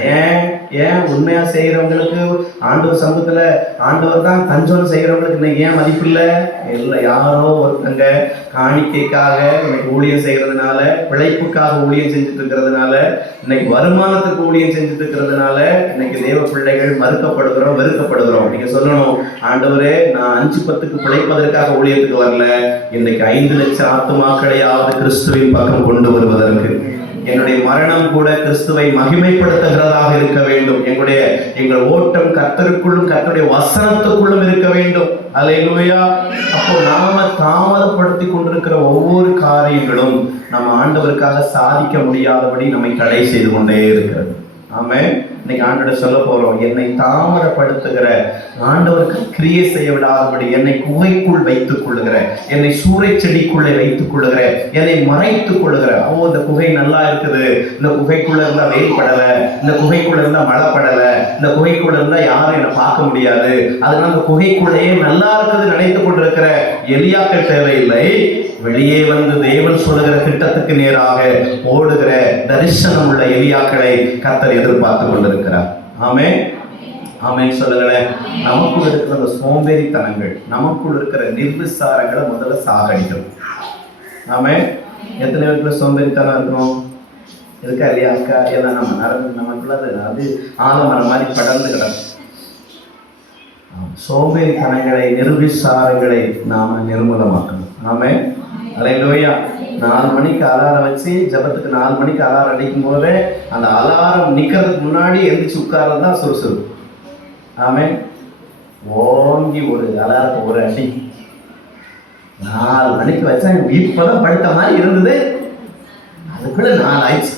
ஏன் உண்மையா செய்யறவங்களுக்கு ஆண்டவர் சமூகத்துல ஆண்டவர் தான் தஞ்சம் செய்யறவங்களுக்கு இன்னைக்கு ஏன் மதிப்பு இல்லை? இல்லை, யாரோ ஒருத்தங்க காணிக்கைக்காக இன்னைக்கு ஊழியம் செய்யறதுனால, பிழைப்புக்காக ஊழியம் செஞ்சுட்டு இருக்கிறதுனால, இன்னைக்கு வருமானத்துக்கு ஊழியம் செஞ்சுட்டு இருக்கிறதுனால இன்னைக்கு தேவ பிள்ளைகள் மறுக்கப்படுகிறோம், வெறுக்கப்படுகிறோம். நீங்க சொல்லணும், ஆண்டவரே நான் 5-10க்கு பிழைப்பதற்காக ஊழியத்துக்கு வரல, இன்னைக்கு 5 லட்சம் ஆத்துமாக்களையாவது கிறிஸ்துவின் பக்கம் கொண்டு வருவதற்கு என்னுடைய மரணம் கூட கிறிஸ்துவை மகிமைப்படுத்துகிறதாக இருக்க வேண்டும். எங்கள் ஓட்டம் கர்த்தருக்குள்ளும் கர்த்தருடைய வசனத்துக்குள்ளும் இருக்க வேண்டும். அல்லேலூயா. அப்போ நாம தாமதப்படுத்தி கொண்டிருக்கிற ஒவ்வொரு காரியங்களும் நம்ம ஆண்டவருக்காக சாதிக்க முடியாதபடி நம்மை தடை செய்து கொண்டே இருக்கிறது. ஆமென். இன்னைக்கு ஆண்டவரை சொல்ல போறோம், என்னை தாமதப்படுத்துகிற, ஆண்டவருக்கு கிரியை செய்ய விடாதபடி என்னை குகைக்குள் வைத்துக் கொள்ளுகிற, என்னை சூறை செடிக்குள்ளே வைத்துக் கொள்ளுகிற, என்னை மறைத்துக் கொள்ளுகிற. இந்த குகை நல்லா இருக்குது, இந்த குகைக்குள்ள இருந்தா வெயில் படல, இந்த குகைக்குள்ள இருந்தா மழை படல, இந்த குகைக்குள்ள இருந்தா யாரும் என்னை பார்க்க முடியாது, அதனால இந்த குகைக்குள்ளேயே நல்லா இருக்குது நினைத்துக் கொண்டிருக்கிற எலியாக்கள் தேவையில்லை. வெளியே வந்து தேவன் சொல்லுகிற திட்டத்துக்கு நேராக ஓடுகிற தரிசனம் உள்ள எலியாக்களை கர்த்தர் எதிர்பார்த்து கொண்டிருக்கிறார். ஆமென். ஆமென் சொல்லுங்களேன். நமக்குள் இருக்கிற அந்த சோம்பேறித்தனங்கள், நமக்குள் இருக்கிற நிர்விசாரங்களை முதல்ல சாகடிக்கணும். ஆமென். எத்தனை பேருக்கு சோம்பேறித்தனம் இருக்கும்? இருக்கா இல்லையா? அக்கா எல்லாம் நம்ம நடந்து நமக்குள்ள அது ஆலமரம் மாதிரி படர்ந்து கிடக்கும். சோம்பேறித்தனங்களை, நிர்விசாரங்களை நாம நிர்மூலமாக்கணும். ஆமென். அல்லேலூயா. 4 மணிக்கு அலாரம் வச்சு ஜபத்துக்கு 4 மணிக்கு அலாரம் அடிக்கும் போதே அந்த அலாரம் நிக்கிறதுக்கு முன்னாடி எந்திரிச்சு உட்கார்றது தான் சுறுசுறுப்பு. ஆமென். ஓங்கி ஒரு அலாரத்தை ஒரு அடி 4 மணிக்கு வச்சா இப்பதான் படுத்த மாதிரி இருந்தது, அதுக்குள்ள 4 ஆயிடுச்சு.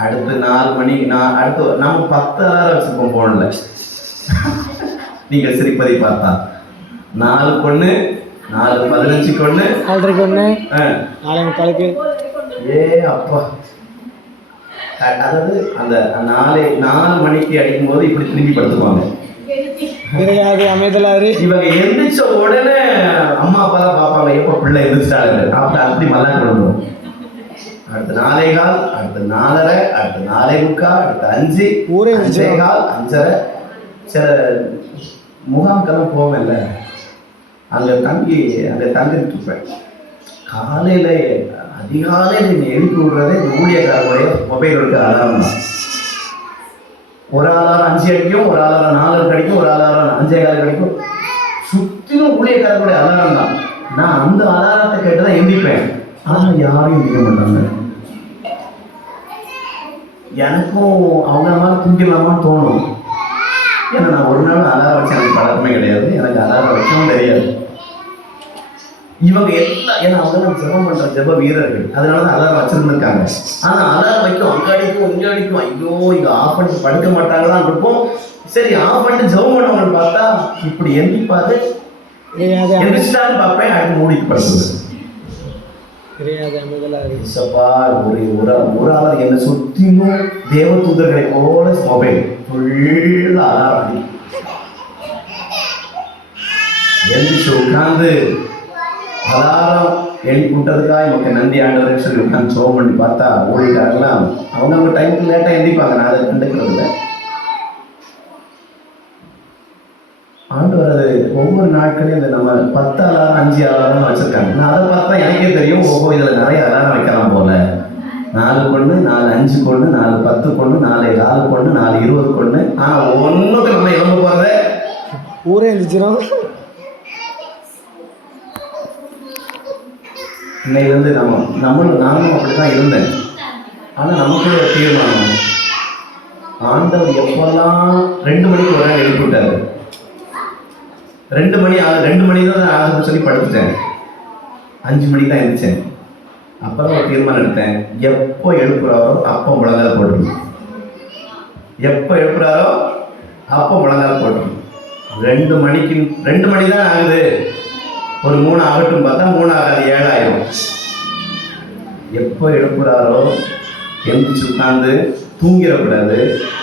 அடுத்து 4 மணி அடுத்து நாம 10 அலாரம் வச்சிருப்போம் போன்ல. நீங்க சிரிப்பதை பார்த்தா 4 பொண்ணு 4:15 கொண்டு 4:30 கொண்டு 4:45. அப்பா, அதாவது அந்த 4 மணிக்கு அடிக்கும் போது இப்படி திரும்பி படுத்துக்குவாங்க. இவங்க எந்திரிச்ச உடனே அம்மா அப்பா தான் பார்ப்பாங்க, எப்ப பிள்ளை எந்திரிச்சாங்க அப்படி மல்லாக்க விழுந்துடும். அடுத்து 4:15, அடுத்து 4:30, அடுத்து 4:45, அடுத்து 5, 5:15, 5:30. சில முகாம்க்கெல்லாம் போவேன்ல, அங்கே தங்கிட்டு இருப்பேன். காலையில் அதிகாலையில் நீங்கள் எழுப்பி விடுறதே ஊழியக்காரருடைய மொபைல் இருக்கிற அலாரம் தான். ஒரு அலாரம் 5 அடிக்கும், ஒரு அலாரம் 4 கிடைக்கும், ஒரு அலாரம் 5:15 கிடைக்கும். சுற்றிலும் ஊழியக்காரருடைய அலாரம் தான். நான் அந்த அலாரத்தை கேட்டு தான் எந்திப்பேன். ஆனால் யாரும் எந்திக்க மாட்டாங்க. எனக்கும் அவங்க மாதிரி தூங்கிடலாமான்னு தோணும். ஏன்னா நான் ஒரு நாள் அலாரம் வச்சு எனக்கு பழக்கமே கிடையாது, எனக்கு அலாரம் வைக்கவும் தெரியாது. இவங்க எல்லாம் ஏன்னா அவங்க ஜெபம் பண்ற ஜெப வீரர்கள், அதனாலதான் அலாரம் வச்சிருந்துருக்காங்க. ஆனா அலாரம் வைக்கும், அங்க அடிக்கும் இங்க அடிக்கும், ஐயோ இங்க ஆஃப் பண்ணிட்டு படுக்க மாட்டாங்களான்னு இருக்கும். சரி ஆஃப் பண்ணிட்டு ஜெபம் பண்ணவங்க பார்த்தா இப்படி எந்திப்பாது, எந்திரிச்சிட்டான்னு பார்ப்பேன், அடுத்து மூடிக்கு படுத்துது. ஒரு ஆள் என்னை சுத்தியும் தேவ தூதர்களை போல மொபைல் ஃபுல்லா அலாரம் அடி எழுந்திரிச்சு உட்கார்ந்து அலாரம் எழுப்பி விட்டதுக்காக நமக்கு நன்றி ஆண்டவர்னு சொல்லி உட்காந்து சோகம் பண்ணி பார்த்தா ஊழியக்காரெல்லாம் அவங்க டைமுக்கு லேட்டாக எந்திப்பாங்க. நான் அதை கண்டுக்கிறது இல்லை. ஆண்டவர் அது ஒவ்வொரு நாட்களையும் இந்த நம்ம 10 அலாரம் 5 அலாரம் வச்சிருக்காங்க. நான் அதை பார்த்தா எனக்கே தெரியும், ஓஹோ இதில் நிறைய அலாரம் வைக்கலாம் போல. 4 கொண்டு 4 5 கொண்டு 4 10 கொண்டு 4 4 கொண்டு 4 20 கொண்டு. ஆனால் ஒன்றுக்கு நம்ம இறந்து போகிறத ஊரே எழுந்திரிச்சிடும். இன்னைக்கு நானும் அப்படி தான் இருந்தேன். ஆனால் நமக்கு ஒரு தீர்மானம், ஆண்டவர் எப்பெல்லாம் 2 மணிக்கு ஒரு நாள் எழுப்பி விட்டாரு. 2 மணி தான் ஆகுதுன்னு சொல்லி படுத்துட்டேன். 5 மணிக்கு தான் எழுந்திரிச்சேன். அப்பதான் ஒரு தீர்மானம் எடுத்தேன், எப்போ எழுப்புறாரோ அப்போ முழங்கால் போட்டுருணும். எப்போ எழுப்புறாரோ அப்போ முழங்கால் போட்டுருணும். 2 மணி தான் ஆகுது, ஒரு 3 ஆகட்டும் பார்த்தா 3 ஆகாது, 7 ஆயிரும். எப்போ எழுப்புறாரோ எழுந்திரிச்சு உட்காந்து தூங்கிடக்கூடாது,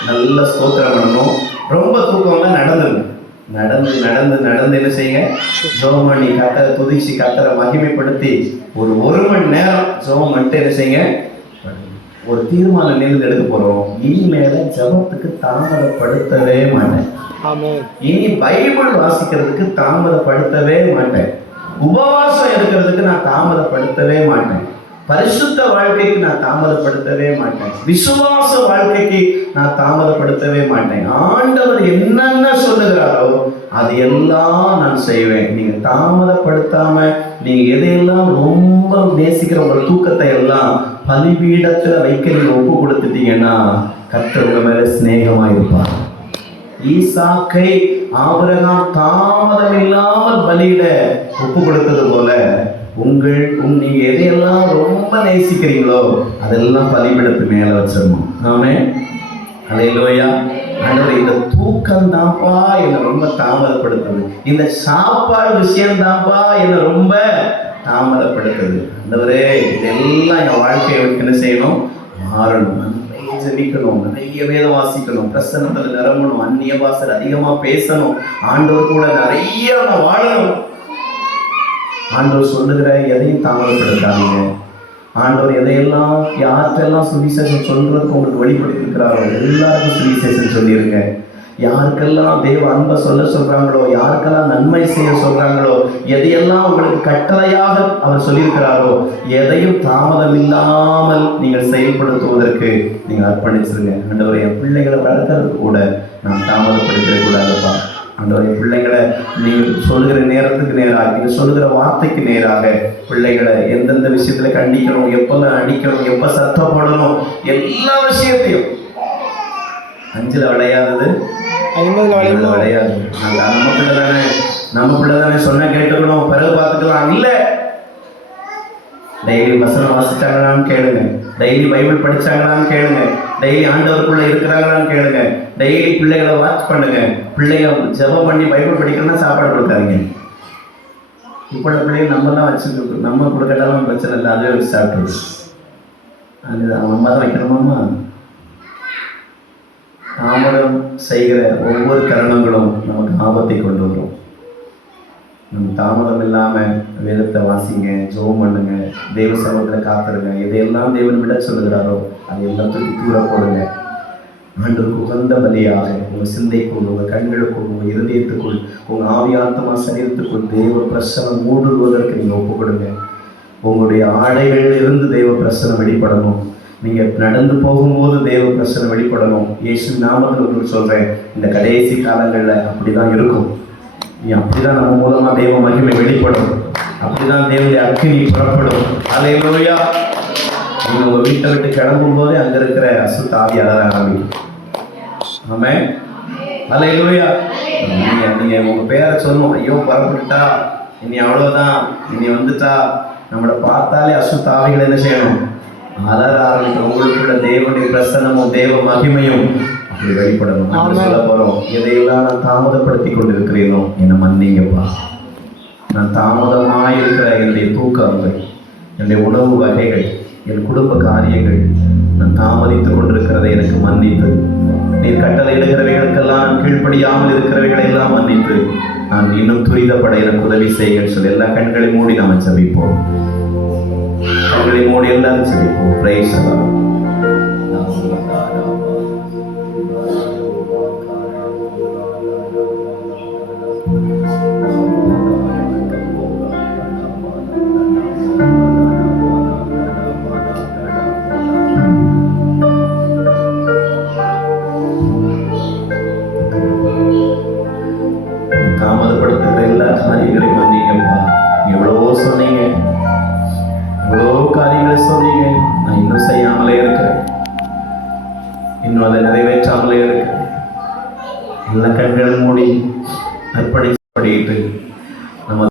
நல்ல ஸ்தோத்திரம் பண்ணணும். ரொம்ப தூக்கம் தான் நடந்துருங்க. நடந்து என்ன செய்யுங்க, ஜெபம் பண்ணி கத்தரை துதிச்சு கத்தரை மகிமைப்படுத்தி ஒரு மணி நேரம் ஜெபம் பண்ணிட்டு என்ன செய்யுங்க, ஒரு தீர்மானம் நேர்ந்து எடுக்க போறோம். இனிமேல ஜெபத்துக்கு தாமதப்படுத்தவே மாட்டேன். இனி பைபிள் வாசிக்கிறதுக்கு தாமதப்படுத்தவே மாட்டேன். உபவாசம் எடுக்கிறதுக்கு நான் தாமதப்படுத்தவே மாட்டேன். பரிசுத்த வாழ்க்கைக்கு நான் தாமதப்படுத்தவே மாட்டேன். விசுவாச வாழ்க்கைக்கு நான் தாமதப்படுத்தவே மாட்டேன். ஆண்டவர் என்னென்ன சொல்லுகிறாரோ அது எல்லாம் நான் செய்வேன். நீங்க தாமதப்படுத்தாம நீங்க எதையெல்லாம் ரொம்ப நேசிக்கிற உங்க தூக்கத்தை எல்லாம் பலிபீடத்துல வைக்க நீங்க ஒப்பு கொடுத்துட்டீங்கன்னா கர்த்தர் உங்க மேல சிநேகமா இருப்பார். ஈசாக்கை ஆபிரகாம் தாமதம் இல்லாமல் பலியிட ஒப்பு கொடுத்தது போல நீங்க எதையெல்லாம் ரொம்ப நேசிக்கிறீங்களோ அதெல்லாம் பலிபீடத்து மேல வச்சிடணும். ஆமென், அல்லேலூயா. ஆண்டவரே, இந்த தூக்கம் தான்ப்பா என்னை ரொம்ப தாமதப்படுத்துது, இந்த சாப்பாடு விஷயம் தான்ப்பா என்னை ரொம்ப தாமதப்படுத்துது. ஆண்டவரே, இதெல்லாம் என் வாழ்க்கையை என்ன செய்யணும், மாறணும். நிறைய ஜெபிக்கணும், நிறைய வேதம் வாசிக்கணும், பிரசன்னத்துல நிரம்பணும், அந்நிய பாஷையில் அதிகமா பேசணும், ஆண்டவர் கூட நிறைய நான் வாழணும். ஆண்டவர் சொல்லுகிற எதையும் தாமதப்படுத்தாதீங்க. ஆண்டவர் எதையெல்லாம் யாருக்கெல்லாம் சுவிசேஷம் சொல்றதுக்கு உங்களுக்கு வெளிப்படுத்தி இருக்கிறாரோ எல்லாருக்கும் சுவிசேஷம் சொல்லிருங்க. யாருக்கெல்லாம் தேவ அன்பை சொல்றாங்களோ, யாருக்கெல்லாம் நன்மை செய்ய சொல்றாங்களோ, எதையெல்லாம் உங்களுக்கு கட்டளையாக அவர் சொல்லியிருக்கிறாரோ எதையும் தாமதம் இல்லாமல் நீங்கள் செயல்படுத்துவதற்கு நீங்கள் அர்ப்பணிச்சிருங்க. ஆண்டவரை, என் பிள்ளைகளை வளர்க்கறது கூட நான் தாமதப்படுத்த கூடாதுப்பா. ஆண்டவரை, பிள்ளைகளை நீங்கள் சொல்லுகிற நேரத்துக்கு நேராக, நீங்கள் சொல்லுகிற வார்த்தைக்கு நேராக பிள்ளைகளை எந்தெந்த விஷயத்துல கண்டிக்கணும், எப்பெல்லாம் அடிக்கணும், எப்ப சத்தம் போடணும், எல்லா விஷயத்தையும் 5ல் விளையாதது 50ல் விளையாது. நம்ம பிள்ளை தானே சொன்ன கேட்டுக்கணும், பிறகு பார்த்துக்கலாம். இல்லை, டெய்லி வசனம் வாசிச்சாங்களான்னு கேளுங்க, டெய்லி பைபிள் படிச்சாங்களான்னு கேளுங்க, டெய்லி ஆண்டவருக்குள்ள இருக்கிறாங்களான்னு கேளுங்க, டெய்லி பிள்ளைகளை வாட்ச் பண்ணுங்க. பிள்ளைங்க ஜெபம் பண்ணி பைபிள் படிக்கணும்னா சாப்பாடு கொடுக்காதீங்க. இப்போ உள்ள பிள்ளைங்க நம்ம தான் வச்சுருக்கு, நம்ம கொடுக்கட்டாலும் பிரச்சனை இல்லை, அதுவே வச்சு சாப்பிட்றது. அது அம்மா தான் வைக்கணுமாம்மா. தாமதம் செய்கிற ஒவ்வொரு கரணங்களும் நமக்கு ஆபத்தை கொண்டு வரும். நம்ம தாமதம் இல்லாமல் வேதத்தை வாசிங்க, ஜெபம் பண்ணுங்க, தெய்வ சமூகத்தில் காத்துருங்க. எதையெல்லாம் தேவன் விட சொல்லுகிறாரோ அதை எல்லாம் தூக்கி தூர போடுங்க. ஆண்டவருக்கு உகந்த பலியாக உங்கள் சிந்தைக்குள், உங்கள் கண்களுக்குள், உங்கள் இருதயத்துக்குள், உங்கள் ஆவியாத்மா சரீரத்துக்குள் தெய்வ பிரசனம் மூடுவதற்கு நீங்கள் ஒப்பு கொடுங்க. உங்களுடைய ஆடைகளில் இருந்து தெய்வ பிரசனம் வெளிப்படணும். நீங்கள் நடந்து போகும்போது தெய்வ பிரசனம் வெளிப்படணும். இயேசு நாமத்தில் உங்களுக்கு சொல்கிறேன், இந்த கடைசி காலங்களில் அப்படி தான் இருக்கும். அப்படிதான் நம்ம மூலமாக தெய்வ மகிமை வெளிப்படும். அப்படிதான் தேவனுடைய அக்கினி புறப்படும். அல்லேலூயா. நீங்கள் உங்கள் வீட்டை விட்டு கிளம்பும் போதே அங்கே இருக்கிற அசுத்த ஆவி அலற ஆரம்பிக்கும். ஆமென், அல்லேலூயா. நீங்கள் உங்கள் பேரை சொல்லணும், ஐயோ புறப்பட்டுட்டா, இனி அவ்வளோதான், இனி வந்துட்டா. நம்மளை பார்த்தாலே அசுத்த ஆவிகள் என்ன செய்யணும், அலற ஆரம்பிக்கும். உங்களுக்குள்ள தேவனுடைய பிரசன்னமும் தேவ மகிமையும் அப்படி வெளிப்படணும். சொல்ல போகிறோம், எதையெல்லாம் நான் தாமதப்படுத்தி கொண்டிருக்கிறேனோ என்னை மன்னிங்கப்பா. நான் தாமதமாக இருக்கிற என்னுடைய தூக்கங்கள், என்னுடைய உணவு வகைகள், என் குடும்ப காரியங்கள் நான் தாமதித்து கொண்டிருக்கிறதை எனக்கு மன்னித்து, நீர் கட்டளை இடுகிறவைகளுக்கெல்லாம் கீழ்ப்படியாமல் இருக்கிறவைகளை எல்லாம் மன்னித்து நான் இன்னும் துரிதப்பட எனக்கு உதவி செய்யுன்னு சொல்லி எல்லா கண்களை மூடி நாம் ஜெபிப்போம். கண்களை மூடி எல்லாரும் ஜெபிப்போம். Praise the Lord. இன்னும் அதை நிறைவேற்றாமலே இருக்கு. நல்ல கண்கள் மூடி அர்ப்பணித்து நம்ம